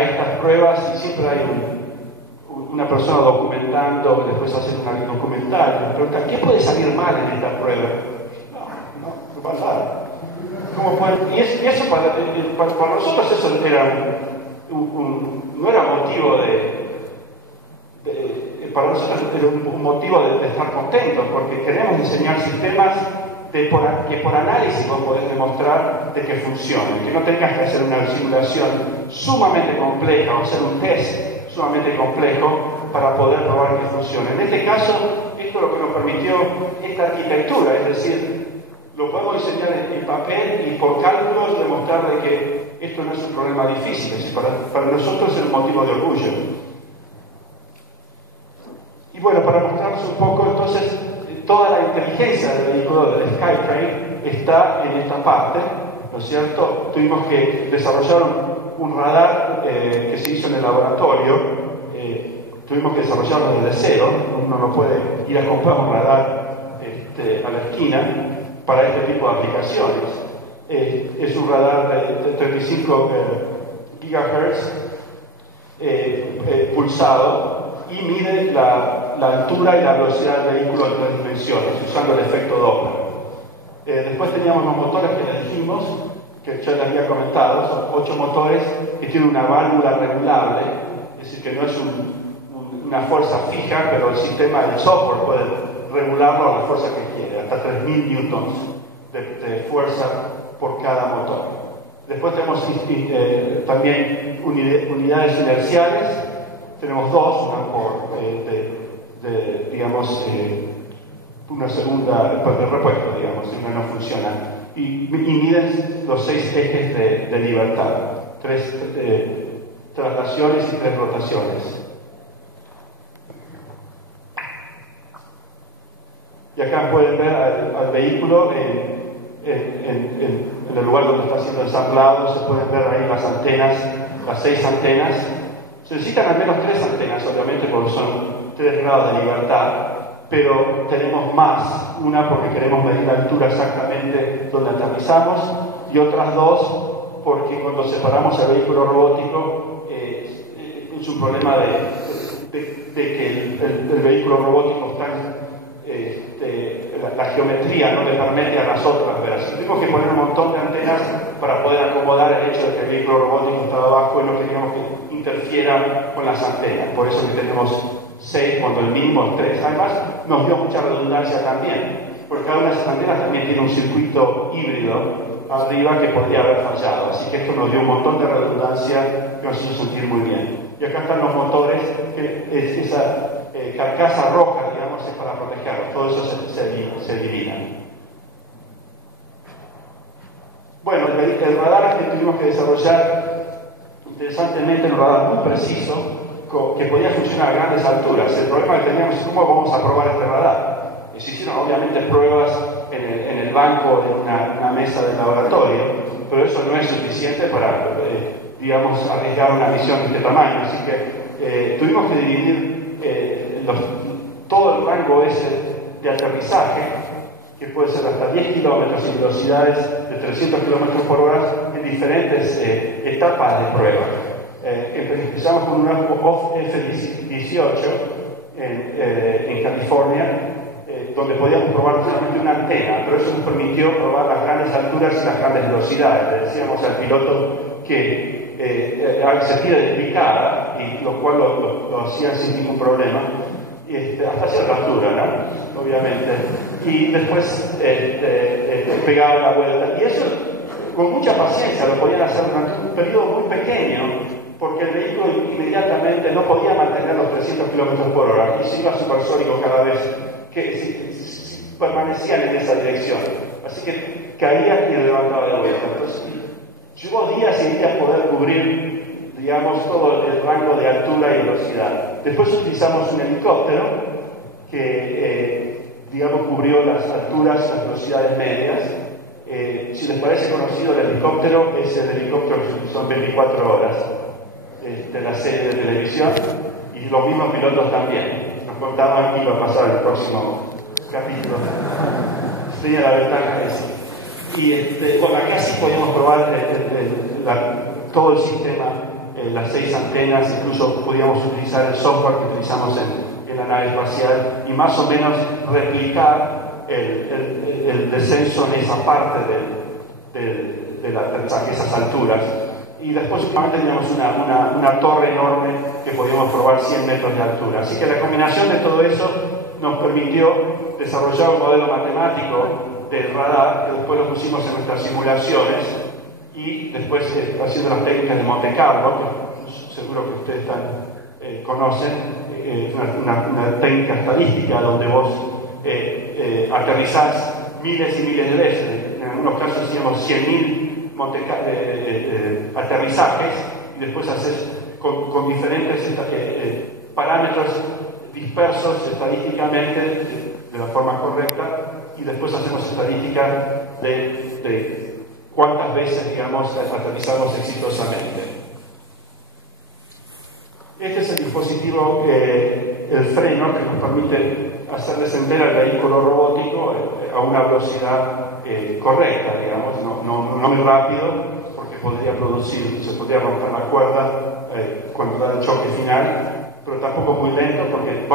estas pruebas y siempre hay una persona documentando, que después hace un documental, me preguntan, ¿qué puede salir mal en esta prueba? No va a dar. ¿Cómo puede? Y eso para nosotros eso era no era motivo para nosotros era un motivo de estar contentos, porque queremos diseñar sistemas que por análisis vos podés demostrar de que funcionan, que no tengas que hacer una simulación sumamente compleja o hacer un test sumamente complejo para poder probar que funciona. En este caso, esto es lo que nos permitió esta arquitectura, es decir, lo podemos diseñar en papel y por cálculos demostrar de que esto no es un problema difícil, es decir, para nosotros es un motivo de orgullo. Y bueno, para mostrarles un poco, entonces, toda la inteligencia del vehículo del Skytrain está en esta parte, ¿no es cierto? Tuvimos que desarrollar un radar que se hizo en el laboratorio, tuvimos que desarrollarlo desde cero, uno no puede ir a comprar un radar a la esquina para este tipo de aplicaciones. Es un radar de 35 GHz pulsado y mide la altura y la velocidad del vehículo en 3 dimensiones, usando el efecto Doppler. Después teníamos los motores que les dijimos, que yo les había comentado, son 8 motores que tienen una válvula regulable, es decir, que no es una fuerza fija, pero el sistema del software puede regularlo a la fuerza que quiere, hasta 3.000 newtons de fuerza por cada motor. Después tenemos también unidades inerciales, tenemos dos, una por digamos, una segunda de repuesto, digamos, una no funciona, y miden los 6 ejes de libertad, 3 traslaciones y 3 rotaciones. Y acá pueden ver al vehículo en el lugar donde está siendo ensamblado. Se pueden ver ahí las antenas, las 6 antenas. Se necesitan al menos 3 antenas, obviamente, porque son 3 grados de libertad. pero tenemos más, una porque queremos medir la altura exactamente donde aterrizamos, y otras dos porque cuando separamos el vehículo robótico es un problema de que el vehículo robótico está la geometría no le permite a las otras ver así. Tuvimos que poner un montón de antenas para poder acomodar el hecho de que el vehículo robótico estaba abajo y no queríamos que interfiera con las antenas. Por eso que tenemos 6 cuando el mínimo es 3. Además, nos dio mucha redundancia también, porque cada una de esas antenas también tiene un circuito híbrido arriba que podría haber fallado. Así que esto nos dio un montón de redundancia que nos hizo sentir muy bien. Y acá están los motores, que es esa carcasa roja, digamos, es para protegerlos. Todo eso se elimina. Bueno, el radar que tuvimos que desarrollar, interesantemente, un radar muy preciso, que podía funcionar a grandes alturas. El problema que teníamos es cómo vamos a probar este radar. Se hicieron obviamente pruebas en el banco de una mesa de laboratorio, pero eso no es suficiente para, digamos, arriesgar una misión de este tamaño. Así que tuvimos que dividir todo el rango ese de aterrizaje, que puede ser hasta 10 kilómetros y velocidades de 300 kilómetros por hora, en diferentes etapas de prueba. Empezamos con un F-18 en California, donde podíamos probar solamente una antena, pero eso nos permitió probar las grandes alturas y las grandes velocidades. Le decíamos al piloto que se tira de picada, y lo cual lo hacían sin ningún problema, hasta cierta altura, ¿no? Obviamente. Y después pegaba la vuelta. Y eso, con mucha paciencia, lo podían hacer durante un periodo muy pequeño, porque el vehículo inmediatamente no podía mantener los 300 kilómetros por hora y se iba supersónico cada vez que permanecían en esa dirección. Así que caía y levantaba de vuelta. Entonces, llevó días y días poder cubrir, digamos, todo el rango de altura y velocidad. Después utilizamos un helicóptero que, digamos, cubrió las alturas, las velocidades medias. Si les parece conocido el helicóptero, es el helicóptero que son 24 horas de la serie de televisión, y los mismos pilotos también. Nos contaban que iba a pasar el próximo capítulo. Tenía la ventaja de eso. Y bueno, acá sí podíamos probar todo el sistema, las 6 antenas, incluso podíamos utilizar el software que utilizamos en la nave espacial y más o menos replicar el descenso en esa parte del aterrizaje, esas alturas. Y después últimamente teníamos una torre enorme que podíamos probar 100 metros de altura. Así que la combinación de todo eso nos permitió desarrollar un modelo matemático del radar, que después lo pusimos en nuestras simulaciones, y después haciendo las técnicas de Monte Carlo, que seguro que ustedes conocen, una técnica estadística donde vos aterrizás miles y miles de veces. En algunos casos hacíamos 100.000 aterrizajes, y después haces con diferentes parámetros dispersos estadísticamente de la forma correcta, y después hacemos estadística de cuántas veces, digamos, aterrizamos exitosamente. Este es el dispositivo, el freno, que nos permite hacer descender al vehículo robótico a una velocidad correcta, digamos, no muy rápido, porque se podría romper la cuerda cuando da el choque final, pero tampoco muy lento, porque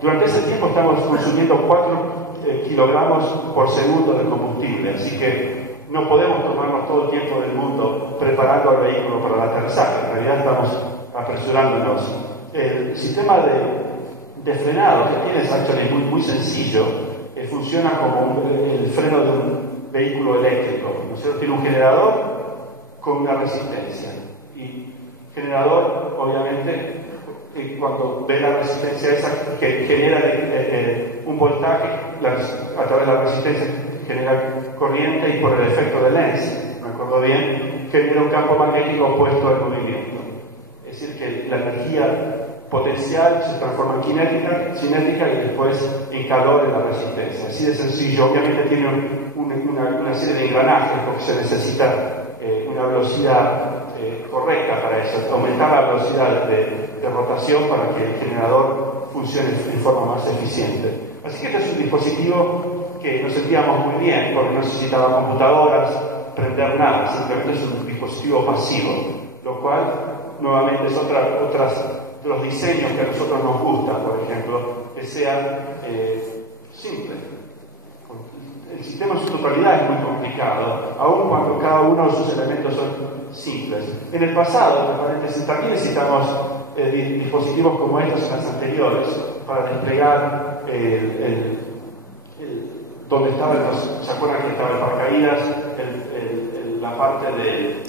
durante ese tiempo estamos consumiendo 4 kilogramos por segundo de combustible, así que no podemos tomarnos todo el tiempo del mundo preparando al vehículo para el aterrizaje. En realidad estamos apresurándonos. El sistema de frenado que tiene es actualmente muy sencillo. Funciona como el freno de un vehículo eléctrico, ¿no es cierto? Tiene un generador con una resistencia, y generador, obviamente, cuando ve la resistencia esa que genera un voltaje, a través de la resistencia genera corriente, y por el efecto de Lenz, ¿me acuerdo bien?, genera un campo magnético opuesto al movimiento. Es decir, que la energía potencial se transforma en cinética y después en calor en la resistencia. Así de sencillo. Obviamente tiene una serie de engranajes, porque se necesita una velocidad correcta para eso, aumentar la velocidad de rotación para que el generador funcione de forma más eficiente. Así que este es un dispositivo que nos sentíamos muy bien, porque no necesitaba computadoras, prender nada, simplemente es un dispositivo pasivo, lo cual nuevamente es otras de los diseños que a nosotros nos gustan, por ejemplo, que sean simples. El sistema en su totalidad es muy complicado, aun cuando cada uno de sus elementos son simples. En el pasado, también necesitamos dispositivos como estos en las anteriores para desplegar donde estaba ¿se acuerdan que estaba el paracaídas? La parte del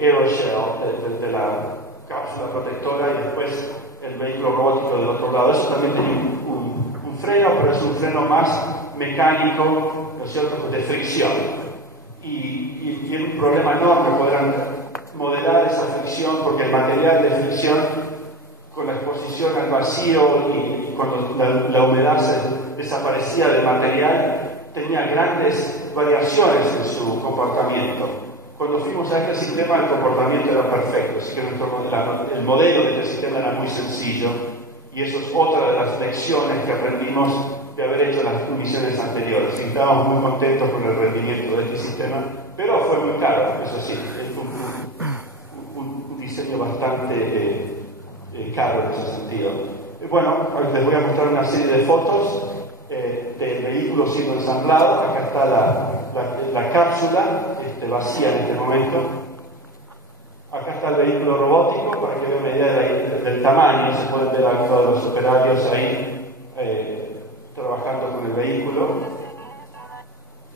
aeroshell, de la cápsula protectora, y después el vehículo robótico del otro lado. Eso también tiene un freno, pero es un freno más mecánico, ¿no es cierto?, de fricción. Y tiene un problema enorme poder modelar esa fricción, porque el material de fricción, con la exposición al vacío y cuando la humedad se desaparecía del material, tenía grandes variaciones en su comportamiento. Cuando fuimos a este sistema, el comportamiento era perfecto, así que el modelo de este sistema era muy sencillo, y eso es otra de las lecciones que aprendimos de haber hecho las misiones anteriores. Y estábamos muy contentos con el rendimiento de este sistema, pero fue muy caro, eso sí, es un diseño bastante caro en ese sentido. Bueno, les voy a mostrar una serie de fotos del vehículo siendo ensamblado. Acá está la cápsula vacía en este momento. Acá está el vehículo robótico, para que vean una idea del tamaño. Se pueden ver algunos de los operarios ahí trabajando con el vehículo.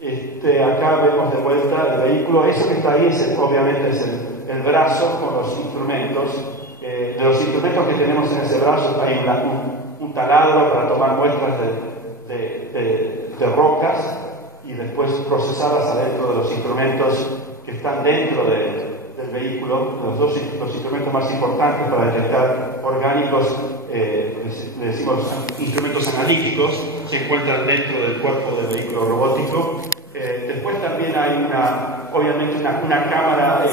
Acá vemos de vuelta el vehículo. Eso que está ahí obviamente es el brazo con los instrumentos. De los instrumentos que tenemos en ese brazo hay un taladro para tomar muestras de rocas y después procesarlas adentro de los instrumentos que están dentro del vehículo. Los instrumentos más importantes para detectar orgánicos, le decimos instrumentos analíticos, se encuentran dentro del cuerpo del vehículo robótico. Después también hay obviamente una cámara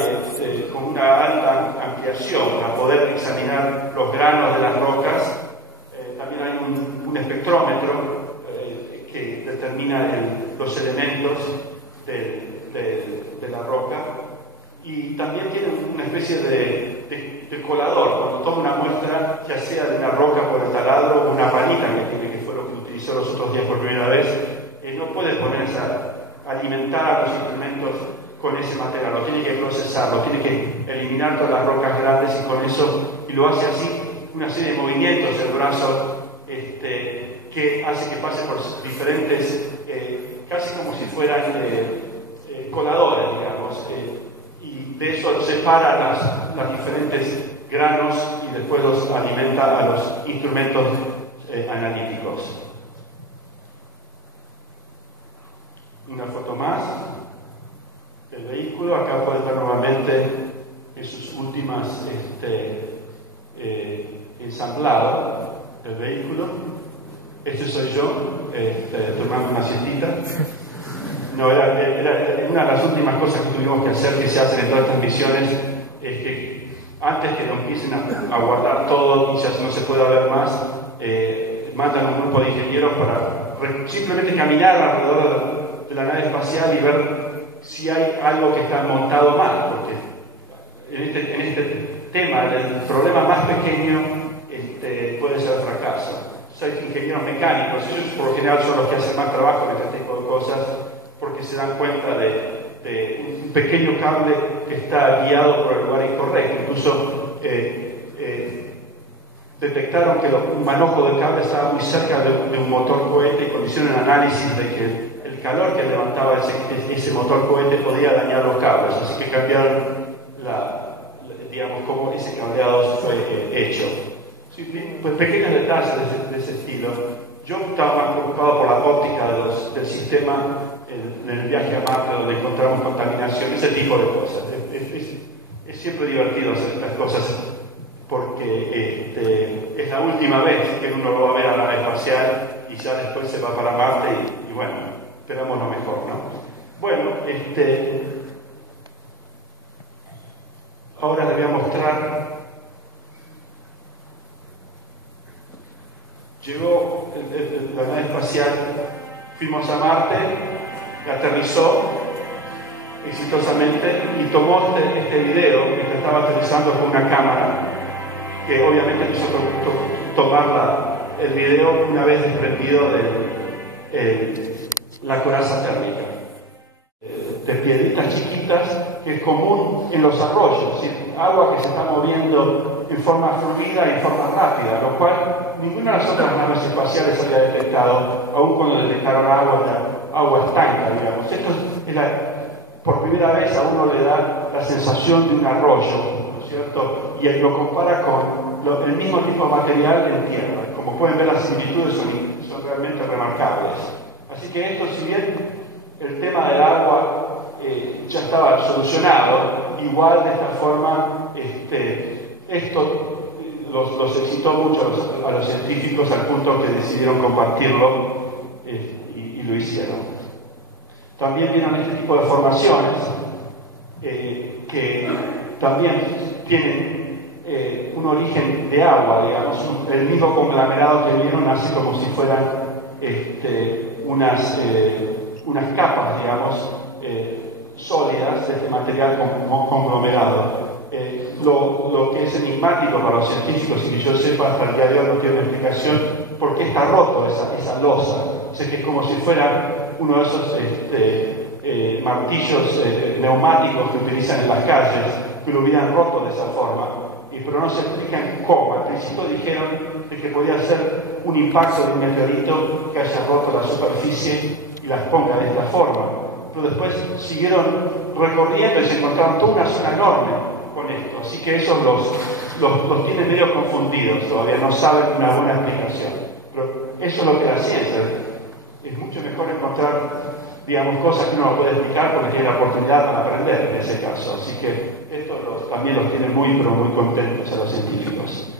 con una alta ampliación para poder examinar los granos de las rocas. También hay un espectrómetro que determina los elementos de la roca, y también tiene una especie de colador. Cuando toma una muestra, ya sea de una roca por el taladro o una panita que fue lo que utilizó los otros días por primera vez, no puede ponerse a alimentar a los instrumentos con ese material, lo tiene que procesar, lo tiene que eliminar todas las rocas grandes, y con eso, y lo hace así, una serie de movimientos del brazo que hace que pase por diferentes, casi como si fueran coladores, digamos, y de eso separa las diferentes granos y después los alimenta a los instrumentos analíticos. Una foto más del vehículo. Acá pueden ver nuevamente en sus últimas ensamblado del vehículo. Este soy yo, tomando una siestita. No, era una de las últimas cosas que tuvimos que hacer, que se hacen en todas estas misiones, es que antes que nos empiecen a guardar todo y ya no se pueda ver más, mandan a un grupo de ingenieros para simplemente caminar alrededor de la nave espacial y ver si hay algo que está montado mal, porque en este tema el problema más pequeño puede ser fracaso. Hay ingenieros mecánicos, ellos por lo general son los que hacen más trabajo en este tipo de cosas, porque se dan cuenta de un pequeño cable que está guiado por el lugar incorrecto. Incluso detectaron que un manojo del cable estaba muy cerca de un motor cohete, y cuando hicieron el análisis de que el calor que levantaba ese motor cohete podía dañar los cables, así que cambiaron digamos, cómo ese cableado fue hecho. Sí, pues pequeños detalles de ese estilo. Yo estaba más preocupado por la óptica del sistema en el viaje a Marte, donde encontramos contaminación, ese tipo de cosas. Es siempre divertido hacer estas cosas, porque es la última vez que uno lo va a ver a la nave espacial, y ya después se va para Marte, y bueno, esperamos lo mejor, ¿no? Bueno, ahora les voy a entrar. Llegó la nave espacial, fuimos a Marte, aterrizó exitosamente y tomó este video que estaba aterrizando con una cámara, que obviamente quiso tomar el video una vez desprendido de la coraza térmica. De piedritas chiquitas, que es común en los arroyos, es decir, agua que se está moviendo en forma fluida y en forma rápida, lo cual ninguna de las otras naves espaciales había detectado, aun cuando detectaron agua estanca, digamos. Esto por primera vez a uno le da la sensación de un arroyo, ¿no es cierto? Y él lo compara con el mismo tipo de material en tierra. Como pueden ver, las similitudes son realmente remarcables. Así que esto, si bien el tema del agua ya estaba solucionado, igual de esta forma esto los excitó mucho a los científicos al punto que decidieron compartirlo y lo hicieron. También vieron este tipo de formaciones que también tienen un origen de agua, digamos, el mismo conglomerado que vieron hace como si fueran unas capas, digamos, sólidas de este material conglomerado. Lo que es enigmático para los científicos, y que yo sepa hasta el día de hoy no tiene una explicación por qué está roto esa losa. O sea, que es como si fuera uno de esos martillos neumáticos que utilizan en las calles, que lo hubieran roto de esa forma. Pero no se explican cómo. Al principio dijeron que podía ser un impacto de un meteorito que haya roto la superficie y las ponga de esta forma. Pero después siguieron recorriendo y se encontraron toda una zona enorme con esto. Así que eso los tiene medio confundidos, todavía no saben una buena explicación. Pero eso es lo que la ciencia. Es mucho mejor encontrar, digamos, cosas que uno no puede explicar porque tiene la oportunidad para aprender en ese caso. Así que esto también los tiene muy contentos a los científicos.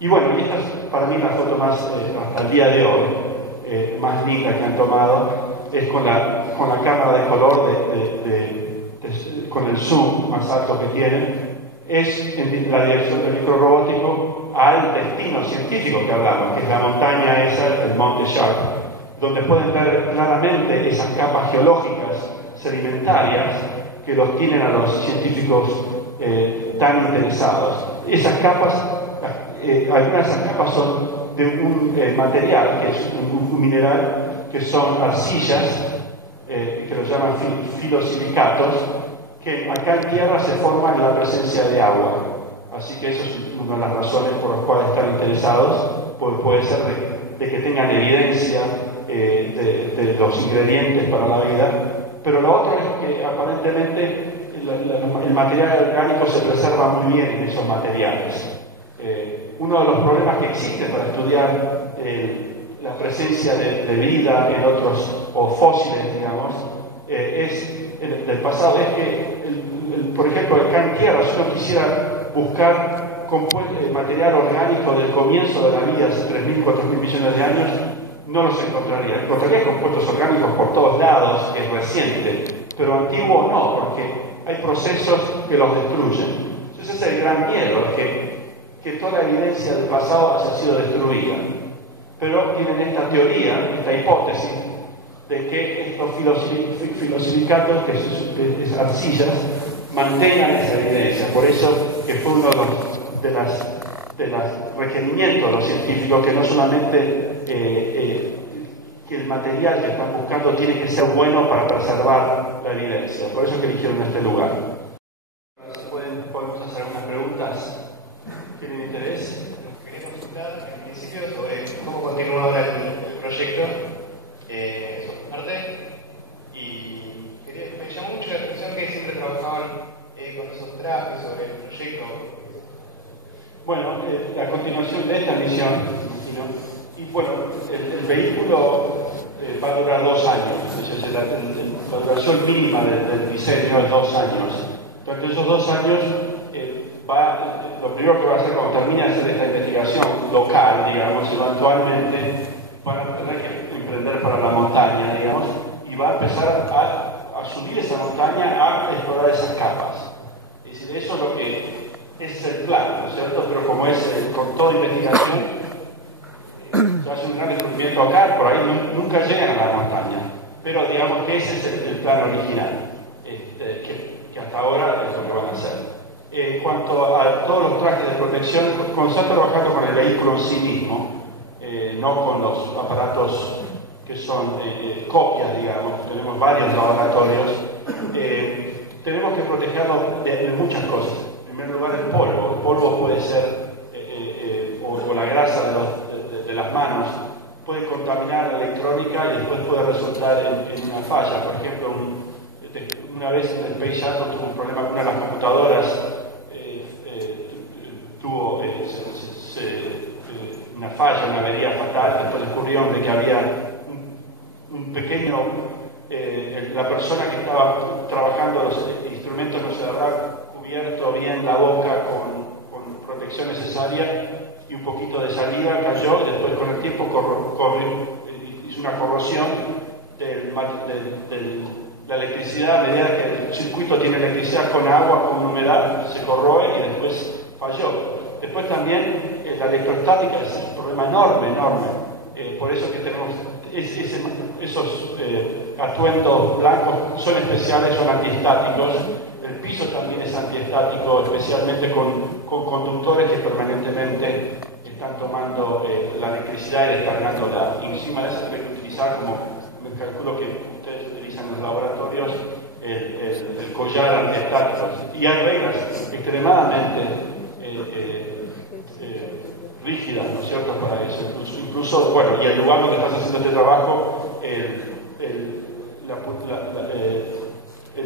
Y bueno, esta es para mí la foto más, hasta el día de hoy, más linda que han tomado, es con la cámara de color, con el zoom más alto que tienen, es en la dirección del microrobótico al destino científico que hablamos, que es la montaña esa, el Monte Sharp, donde pueden ver claramente esas capas geológicas sedimentarias que los tienen a los científicos tan interesados. Esas capas, algunas de esas capas son de un material, que es un mineral, que son arcillas, que los llaman filosilicatos, que acá en tierra se forman en la presencia de agua. Así que eso es una de las razones por las cuales están interesados, porque puede ser de que tengan evidencia de los ingredientes para la vida. Pero lo otro es que aparentemente el material orgánico se preserva muy bien en esos materiales. Uno de los problemas que existe para estudiar la presencia de vida en otros, o fósiles, digamos, del pasado, es que, por ejemplo, acá en tierra, si uno quisiera buscar material orgánico del comienzo de la vida, hace 3.000, 4.000 millones de años, no los encontraría. Encontraría compuestos orgánicos por todos lados, que es reciente, pero antiguo no, porque hay procesos que los destruyen. Entonces ese es el gran miedo, que toda la evidencia del pasado haya sido destruida. Pero tienen esta teoría, esta hipótesis, de que estos filosilicatos, que es arcillas, mantengan esa evidencia. Por eso que fue uno de los requerimientos de los científicos, que no solamente que el material que están buscando tiene que ser bueno para preservar la evidencia. Por eso que eligieron este lugar. Podemos hacer algunas preguntas. ¿Tienen interés? Quería consultar en principio sobre cómo continúa ahora el proyecto sobre Marte, y me llamó mucho la atención que siempre trabajaban con esos trajes sobre el proyecto. Bueno, a continuación de esta misión, y bueno, el vehículo va a durar 2 años, la duración mínima del diseño es 2 años. Durante esos 2 años lo primero que va a hacer cuando termine es hacer esta investigación local, digamos, eventualmente van a tener que emprender para la montaña, digamos, y va a empezar a subir esa montaña a explorar esas capas. Es decir, eso es lo que ese es el plan, ¿no es cierto? Pero como es con toda investigación, se hace un gran descubrimiento acá, por ahí nunca llegan a la montaña. Pero digamos que ese es el plan original, que hasta ahora es lo que van a hacer. En cuanto a todos los trajes de protección, cuando se está trabajando con el vehículo en sí mismo, no con los aparatos que son copias, digamos, tenemos varios laboratorios, tenemos que protegerlo de muchas cosas. En primer lugar, el polvo. El polvo puede ser, o la grasa de las manos, puede contaminar la electrónica y después puede resultar en una falla. Por ejemplo, una vez en el Space Shuttle tuvo un problema con una de las computadoras, tuvo una falla, una avería fatal. Después descubrieron de que había un pequeño, la persona que estaba trabajando los instrumentos no se habrá cubierto bien la boca con protección necesaria y un poquito de saliva cayó, y después con el tiempo hizo una corrosión de la electricidad. A medida que el circuito tiene electricidad con agua, con humedad, se corroe y después falló. Después también la electrostática es un problema enorme. Por eso que tenemos esos atuendos blancos son especiales, son antiestáticos. El piso también es antiestático, especialmente con conductores que permanentemente están tomando la electricidad y descargándola. Y encima de eso hay que utilizar, como me calculo que ustedes utilizan en los laboratorios, el collar antiestático. Y hay reglas extremadamente rígidas, ¿no es cierto?, para eso. Incluso, bueno, y el lugar donde estás haciendo este trabajo,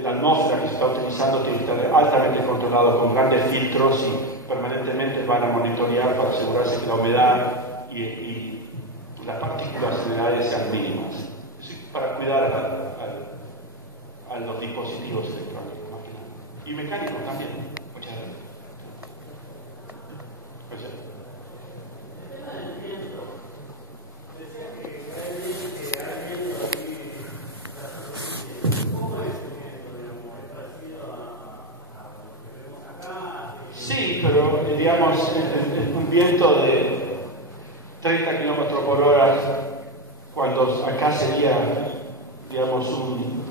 la atmósfera que se está utilizando tiene que estar altamente controlado con grandes filtros y permanentemente van a monitorear para asegurarse que la humedad y las partículas en el aire sean mínimas. Para cuidar a los dispositivos electrónicos, más que nada. Y mecánicos también. Muchas gracias. Sí, pero digamos, un viento de 30 kilómetros por hora, cuando acá sería, digamos, un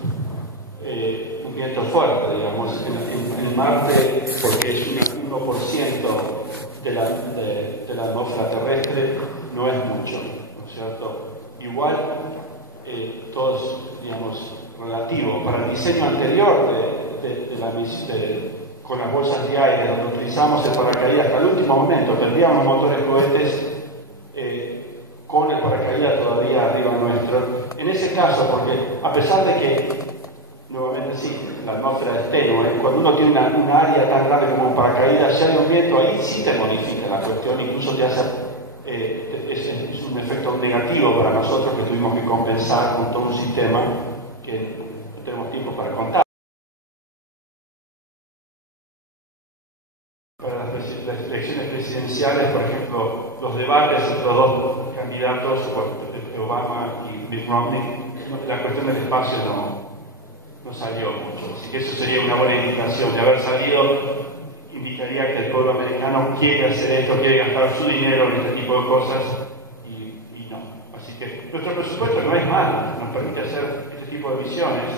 viento fuerte, digamos, en Marte, porque es un 1% de la atmósfera terrestre, no es mucho, ¿no es cierto? Igual, todo es, digamos, relativo. Para el diseño anterior de la misión, con las bolsas de aire, donde utilizamos el paracaídas hasta el último momento, perdíamos motores cohetes con el paracaídas todavía arriba nuestro. En ese caso, porque a pesar de que, nuevamente sí, la atmósfera es tenue, cuando uno tiene una área tan grande como un paracaídas, ya hay un viento, ahí sí te modifica la cuestión, incluso te hace, es un efecto negativo para nosotros que tuvimos que compensar con todo un sistema que no tenemos tiempo para contar. Para las elecciones presidenciales, por ejemplo, los debates entre los dos candidatos, Obama y Mitt Romney, la cuestión del espacio no salió mucho. Así que eso sería una buena indicación. De haber salido, indicaría que el pueblo americano quiere hacer esto, quiere gastar su dinero en este tipo de cosas, y no. Así que nuestro presupuesto no es malo, nos permite hacer este tipo de misiones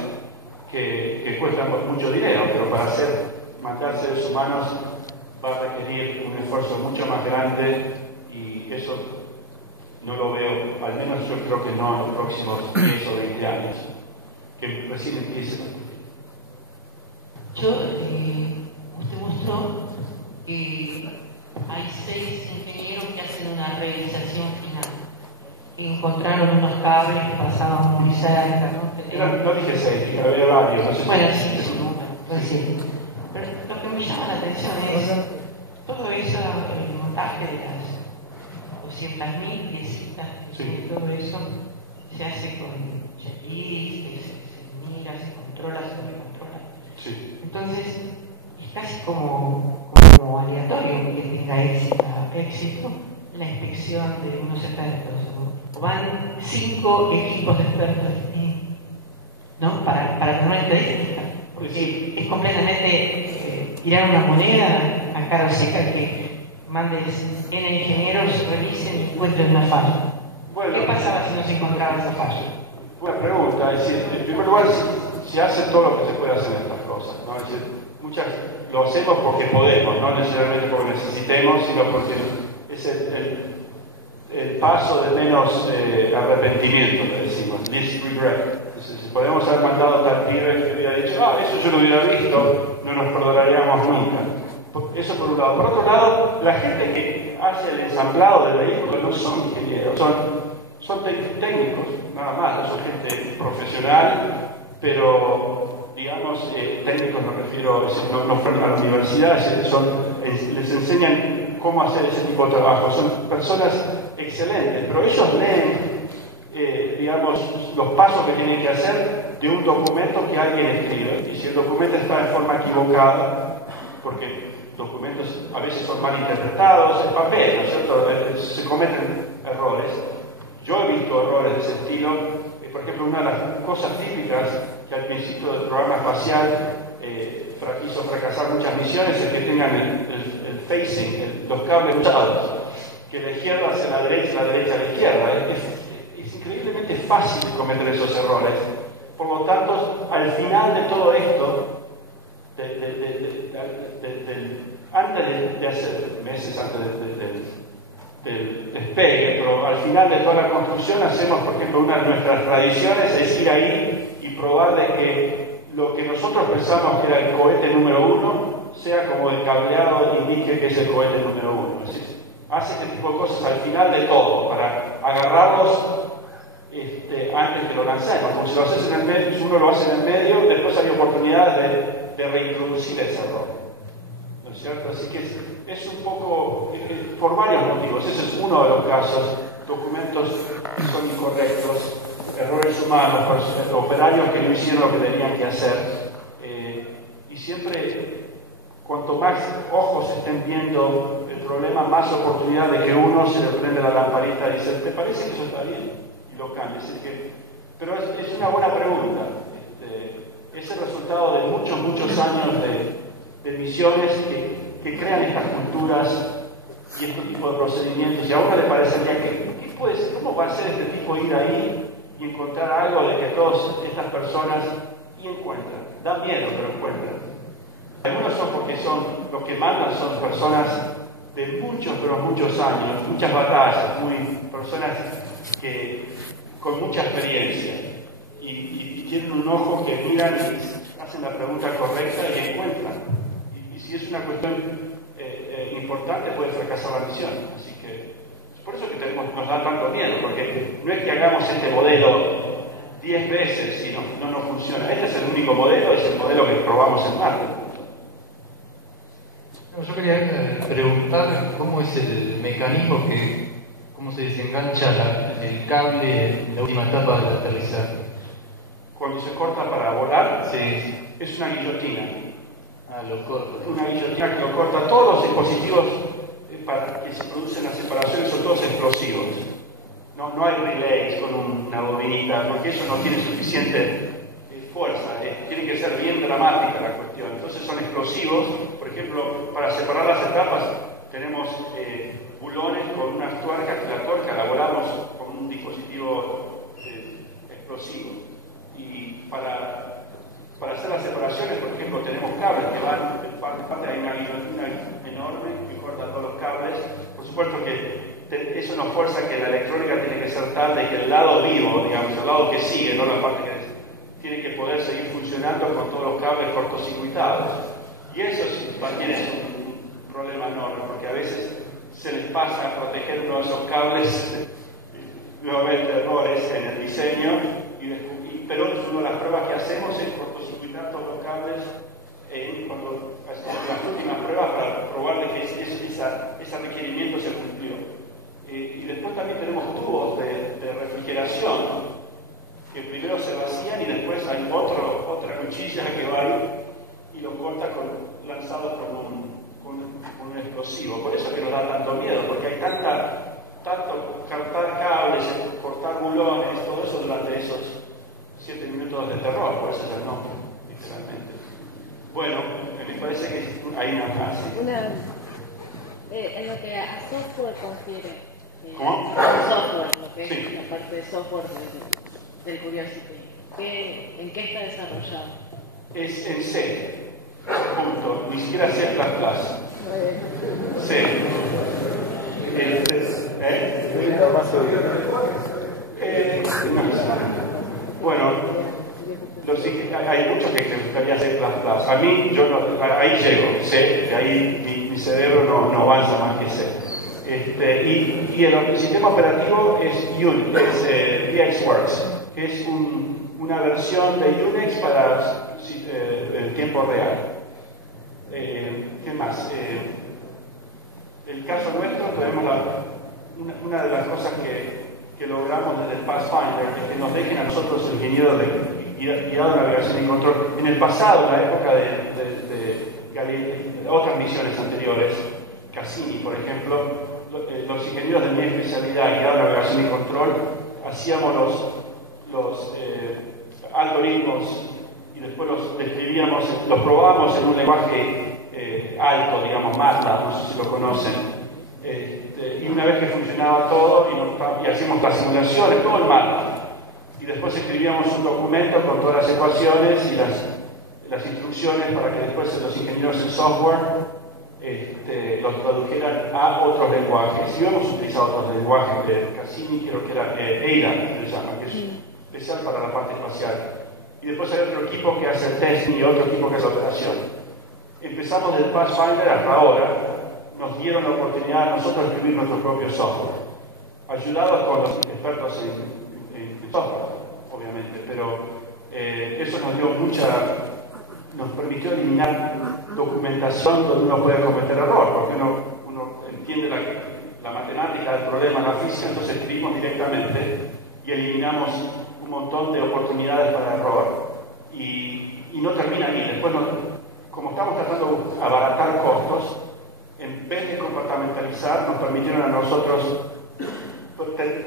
que cuestan mucho dinero, pero para matar seres humanos va a requerir un esfuerzo mucho más grande, y eso no lo veo, al menos yo creo que no en los próximos 10 o 20 años, que recién empiecen. Usted mostró que hay 6 ingenieros que hacen una revisación final. Encontraron unos cables que pasaban muy cerca, ¿no? No dije 6, había varios. No sé bueno, sí, es un número, sí. Pero lo que me llama la atención es todo eso, el montaje de las 200.000 piecitas, todo eso se hace con checklist, se mira, se controla, se controla. Sí. Entonces, es casi como aleatorio que tenga éxito la inspección de unos expertos. O van 5 equipos de expertos distintos, ¿no? Para tener una estadística. Porque es completamente tirar una moneda a cara seca que vienen ingenieros, revisen y encuentren una falla. Bueno, ¿Qué pasaba si no se encontraba esa falla? Buena pregunta. Es decir, en primer lugar, se hace todo lo que se puede hacer en estas cosas, ¿no? Es decir, lo hacemos porque podemos, no necesariamente porque necesitemos, sino porque es el paso de menos arrepentimiento, le decimos, least regret. Entonces, si podemos haber mandado a tal pibe que hubiera dicho, eso yo lo hubiera visto, no nos perdonaríamos nunca. Eso por un lado. Por otro lado, la gente que hace el ensamblado del vehículo no son ingenieros, son técnicos, nada más, no son gente profesional, pero digamos, técnicos me refiero, no fueron a la universidad, les enseñan cómo hacer ese tipo de trabajo, son personas excelentes, pero ellos leen, digamos, los pasos que tienen que hacer de un documento que alguien escribe, y si el documento está en forma equivocada, porque documentos a veces son mal interpretados, el papel, ¿no es cierto? Se cometen errores. Yo he visto errores de ese estilo. Por ejemplo, una de las cosas típicas que al principio del programa espacial hizo fracasar muchas misiones es que tengan el facing, los cables usados, que la izquierda hacia la derecha a la izquierda. Es increíblemente fácil cometer esos errores. Por lo tanto, al final de todo esto, antes de hacer meses antes del despegue, pero al final de toda la construcción hacemos, por ejemplo, una de nuestras tradiciones es ir ahí y probar de que lo que nosotros pensamos que era el cohete número 1 sea como el cableado indique que es el cohete número 1. Hace este tipo de cosas al final de todo para agarrarlos antes que lo lancemos. Como si lo haces en el medio, si uno lo hace en el medio, después hay oportunidades de reintroducir ese error. ¿No es cierto? Así que es un poco, por varios motivos. Ese es uno de los casos. Documentos que son incorrectos, errores humanos, operarios que no hicieron lo que tenían que hacer. Y siempre, cuanto más ojos estén viendo el problema, más oportunidad de que uno se le prende la lamparita y dice, ¿te parece que eso está bien? Y lo cambia. Pero es una buena pregunta. Es el resultado de muchos años de misiones que crean estas culturas y este tipo de procedimientos. Y a uno le parecería ¿cómo va a ser este tipo ir ahí y encontrar algo de que todas estas personas encuentran? Da miedo, pero encuentran. Algunos son porque los que mandan son personas de muchos años, muchas batallas, personas con mucha experiencia y tienen un ojo que miran y hacen la pregunta correcta y encuentran. Y si es una cuestión importante, puede fracasar la misión. Así que es por eso que nos da tanto miedo, porque no es que hagamos este modelo 10 veces y no funciona. Este es el único modelo, es el modelo que probamos en Marte. Yo quería preguntar cómo es el mecanismo cómo se desengancha el cable en la última etapa del aterrizaje. Cuando se corta para volar, sí. Es una guillotina. Lo corta. Una guillotina que lo corta. Todos los dispositivos para que se producen las separaciones son todos explosivos. No hay relays con una bobinita, porque eso no tiene suficiente fuerza. Tiene que ser bien dramática la cuestión. Entonces son explosivos. Por ejemplo, para separar las etapas tenemos bulones con unas tuercas que la tuerca la volamos con un dispositivo explosivo. Y para hacer las separaciones, por ejemplo, tenemos cables que van en parte hay una guillotina enorme que corta todos los cables. Por supuesto que eso nos fuerza que la electrónica tiene que ser tal de que el lado vivo, digamos, el lado que sigue, no la parte que tiene que poder seguir funcionando con todos los cables cortocircuitados. Y eso también es un problema enorme, porque a veces se les pasa a proteger uno de esos cables, nuevamente errores en el diseño, pero una de las pruebas que hacemos es cortocircuitar todos los cables cuando hacemos las últimas pruebas para probar de que ese requerimiento se cumplió. Y después también tenemos tubos de refrigeración que primero se vacían y después hay otra cuchilla que va ahí y lo corta lanzado con un explosivo. Por eso que nos da tanto miedo, porque hay tanto cortar cables, cortar bulones, todo eso durante esos 7 minutos de terror, por eso es el nombre, literalmente. Bueno, en parece que hay una frase. En lo que a software confiere. ¿Cómo? Software, lo que Sí. es la parte de software del Curiosity. ¿En qué está desarrollado? Es en C. Punto. Ni siquiera C++. C. Bueno, hay muchos que les gustaría C++. A mí, ahí llego, C, de ahí mi cerebro no avanza más que C. Y el sistema operativo es VxWorks, que es una versión de Unix para el tiempo real. ¿Qué más? El caso nuestro, tenemos una de las cosas que logramos desde el Pathfinder, es que nos dejen a nosotros, ingenieros guiados de navegación y control. En el pasado, en la época de otras misiones anteriores, Cassini, por ejemplo, los ingenieros de mi especialidad, guiados de navegación y control, hacíamos los algoritmos y después los describíamos, los probábamos en un lenguaje alto, digamos, MATLAB, no sé si lo conocen. Y una vez que funcionaba todo y hacíamos las simulaciones, todo en MATLAB. Y después escribíamos un documento con todas las ecuaciones y las instrucciones para que después los ingenieros en software los tradujeran a otros lenguajes. Y hemos utilizado otros lenguajes de Cassini, creo que era EIDA, se llama, que es especial para la parte espacial. Y después hay otro equipo que hace el testing y otro equipo que hace la operación. Empezamos del Pathfinder hasta ahora, nos dieron la oportunidad a nosotros de escribir nuestro propio software, ayudados con los expertos en software, obviamente, pero eso nos permitió eliminar documentación donde uno puede cometer error, porque uno entiende la matemática del problema, la física, entonces escribimos directamente y eliminamos un montón de oportunidades para error. Y no termina ahí, después como estamos tratando de abaratar costos, en vez de compartimentalizar, nos permitieron a nosotros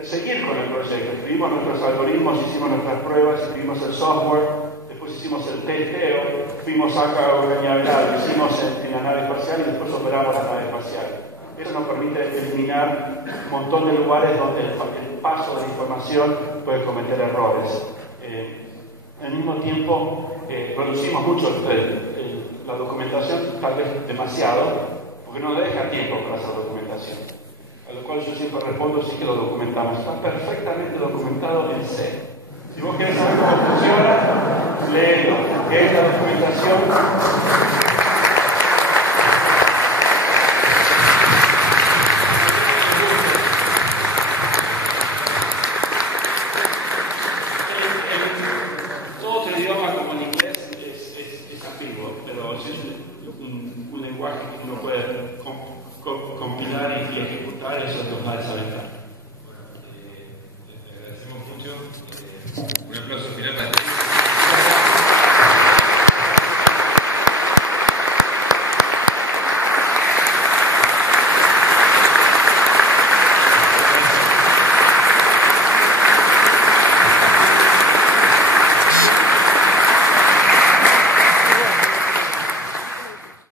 seguir con el proyecto. Escribimos nuestros algoritmos, hicimos nuestras pruebas, escribimos el software, después hicimos el testeo, fuimos acá a Uraniaveral, lo hicimos en la nave espacial y después operamos la nave espacial. Eso nos permite eliminar un montón de lugares donde el paso de la información puede cometer errores. Al mismo tiempo, reducimos mucho la documentación, tal vez demasiado, porque no deja tiempo para hacer documentación. A lo cual yo siempre respondo, sí que lo documentamos. Está perfectamente documentado en C. Si vos querés saber cómo funciona, léelo. ¿Qué es la documentación?